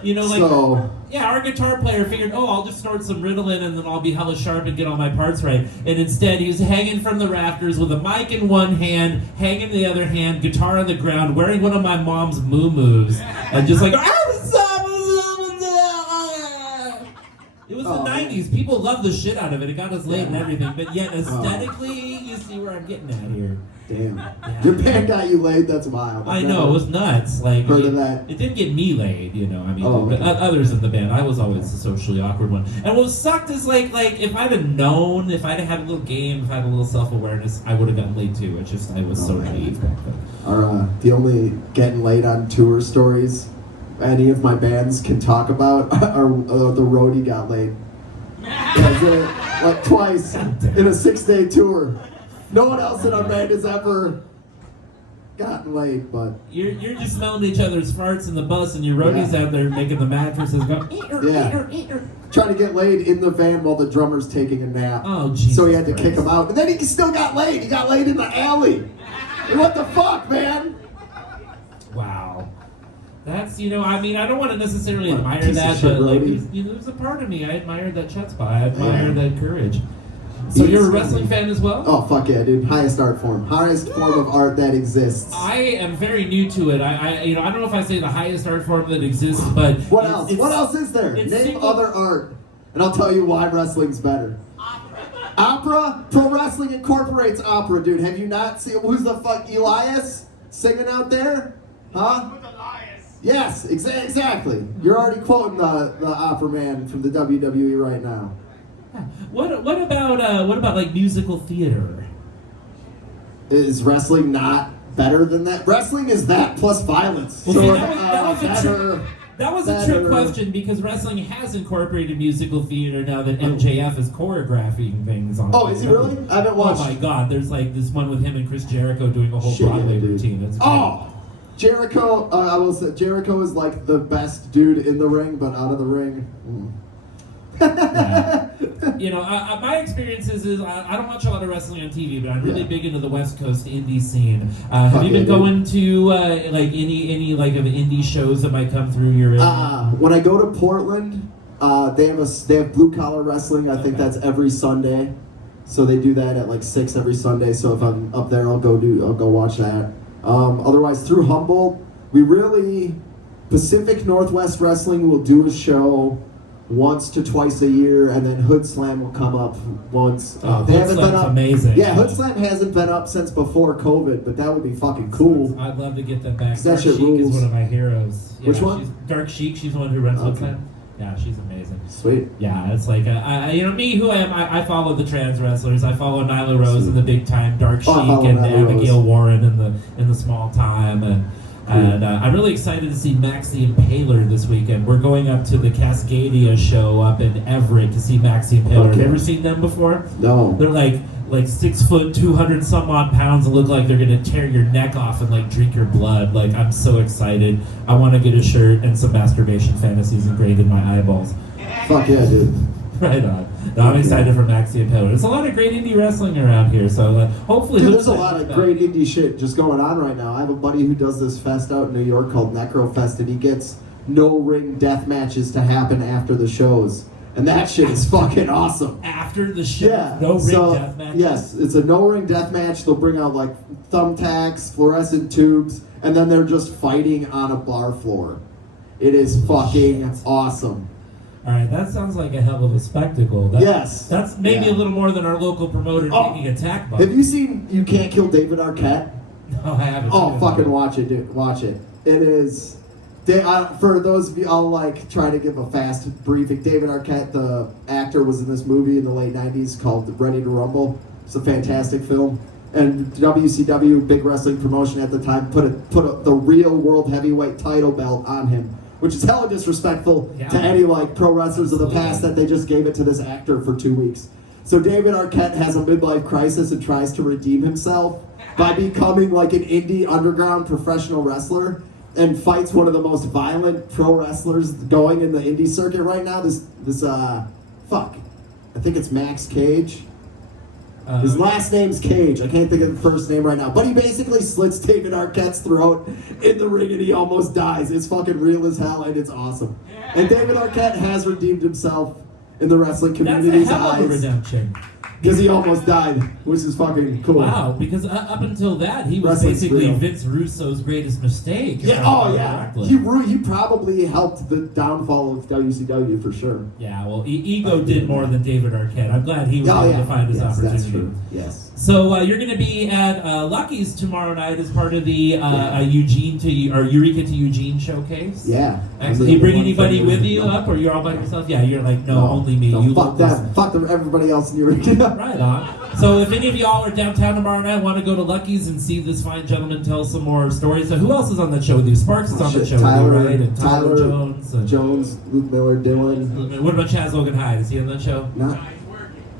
You know, like, So, yeah, our guitar player figured, I'll just snort some Ritalin and then I'll be hella sharp and get all my parts right. And instead, he was hanging from the rafters with a mic in one hand, hanging in the other hand, guitar on the ground, wearing one of my mom's moo-moos, and just like, it was the 90s. People loved the shit out of it. It got us laid and everything. But yet, aesthetically, you see where I'm getting at here. damn. Yeah. Your band got you laid, that's wild. I know, it was nuts. Like, Heard of that. It didn't get me laid, you know. I mean, Oh, but okay. others in the band, I was always the socially awkward one. And what sucked is like if I'd have known, if I'd have had a little game, if I had a little self-awareness, I would have gotten laid too. It's just I was so naive back then. The only getting laid on tour stories any of my bands can talk about are the roadie got laid. Like twice in a 6-day tour. No one else in our band has ever gotten laid, but You're just smelling each other's farts in the bus, and your roadie's out there making the mattresses go. Trying to get laid in the van while the drummer's taking a nap. Oh, Jesus So he had to Christ. kick him out, and then he still got laid. He got laid in the alley. What the fuck, man? Wow. That's, I mean, I don't want to necessarily What a admire piece of that, shit but like, roadie. there's a part of me, I admired that chutzpah, I admired that courage. So you're a wrestling fan as well? Oh, fuck yeah, dude. Highest art form. Highest form of art that exists. I am very new to it. I don't know if I say the highest art form that exists, but What else? What else is there? Name other art, and I'll tell you why wrestling's better. Opera? Pro wrestling incorporates opera, dude. Have you not seen? Who's the fuck? Elias singing out there? Huh? Yes, exactly. You're already quoting the opera man from the WWE right now. What about like musical theater? Is wrestling not better than that? Wrestling is that plus violence. Well, So, see, that was a trick better. question because wrestling has incorporated musical theater now that MJF is choreographing things on. Oh, is he really? I haven't watched. Oh my God! There's like this one with him and Chris Jericho doing a whole Shit, Broadway dude. routine. It's great. Oh, Jericho. I will say Jericho is like the best dude in the ring, but out of the ring. Yeah. My experience is I don't watch a lot of wrestling on TV, but I'm really big into the West Coast indie scene. Have you been going to like any like of indie shows that might come through your area? When I go to Portland, they have blue collar wrestling. I think that's every Sunday, so they do that at like 6 every Sunday. So if I'm up there, I'll go watch that. Otherwise, through Humboldt, Pacific Northwest Wrestling will do a show once to twice a year, and then Hood Slam will come up once. They haven't been up. Amazing. Yeah, Hood Slam hasn't been up since before COVID, but that would be fucking cool. I'd love to get that back. That Dark shit Sheik rules. is one of my heroes. Yeah, Which one? Dark Sheik. She's the one who runs Hood Okay. Slam. Yeah, she's amazing. Sweet. Yeah, it's like me who I am. I follow the trans wrestlers. I follow Nyla Rose in the big time, Dark Sheik, I follow and Nyla Abigail Rose. Warren in the small time, and I'm really excited to see Max the Impaler this weekend. We're going up to the Cascadia show up in Everett to see Max the Impaler. Have you ever seen them before? No. They're like 6 foot, 200 some odd pounds, and look like they're gonna tear your neck off and like drink your blood. Like, I'm so excited. I want to get a shirt and some masturbation fantasies engraved in my eyeballs. Fuck yeah, dude. Right on. No, I'm excited for Max the Impaler. There's a lot of great indie wrestling around here, so hopefully. Dude, there's a lot of great indie shit just going on right now. I have a buddy who does this fest out in New York called Necrofest, and he gets no-ring death matches to happen after the shows. And that shit is fucking awesome. After the show, Yeah. no ring death match. Yes, it's a no-ring death match. They'll bring out like thumbtacks, fluorescent tubes, and then they're just fighting on a bar floor. It is fucking awesome. All right, that sounds like a hell of a spectacle. Yes. That's maybe Yeah. a little more than our local promoter taking a tack bump. Have you seen You Can't Kill David Arquette? No, I haven't. Oh, fucking watch it, dude. Watch it. It is. For those of you, I'll like try to give a fast briefing. David Arquette, the actor, was in this movie in the late 90s called Ready to Rumble. It's a fantastic film. And WCW, big wrestling promotion at the time, put the real world heavyweight title belt on him, which is hella disrespectful to any like pro wrestlers of the past that they just gave it to this actor for 2 weeks. So David Arquette has a midlife crisis and tries to redeem himself by becoming like an indie underground professional wrestler, and fights one of the most violent pro wrestlers going in the indie circuit right now. I think it's Max Cage. His last name's Cage. I can't think of the first name right now. But he basically slits David Arquette's throat in the ring and he almost dies. It's fucking real as hell and it's awesome. And David Arquette has redeemed himself in the wrestling community's That's a hell of a eyes. redemption. Because he almost died, which is fucking cool. Wow, because up until that, he was Wrestling's basically real. Vince Russo's greatest mistake. Yeah, oh yeah. He probably helped the downfall of WCW for sure. Yeah, well, Ego did more than David Arquette. I'm glad he was able to find his opportunity. That's true. Yes. So you're going to be at Lucky's tomorrow night as part of the Eureka to Eugene showcase. Yeah. Excellent. You bring anybody with you up, or you're all by yourself? Yeah, you're like, no, only me. No, you fuck that. Fuck everybody else in Eureka. Right on. So if any of y'all are downtown tomorrow night, want to go to Lucky's and see this fine gentleman tell some more stories. So who else is on that show with you? Sparks is on the show Tyler, with you, right? And Tyler Jones. And Luke Miller, Dylan. What about Chaz Logan Hyde? Is he on that show? Not.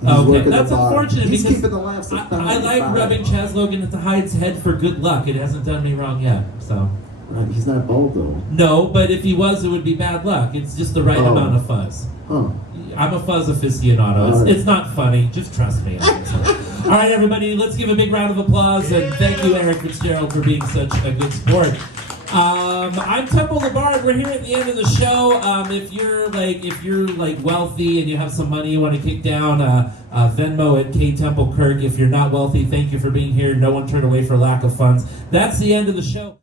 Okay, that's unfortunate He's because keeping the laughs. I like rubbing Chaz Logan at the Hyde's head for good luck. It hasn't done me wrong yet, so. Right, he's not bald though. No, but if he was, it would be bad luck. It's just the right amount of fuzz. Huh. I'm a fuzz aficionado. It's not funny. Just trust me. All right, everybody, let's give a big round of applause and thank you, Eric Fitzgerald, for being such a good sport. I'm Temple LeBard. We're here at the end of the show. If you're wealthy and you have some money you want to kick down, Venmo at K Temple Kirk. If you're not wealthy, thank you for being here. No one turned away for lack of funds. That's the end of the show.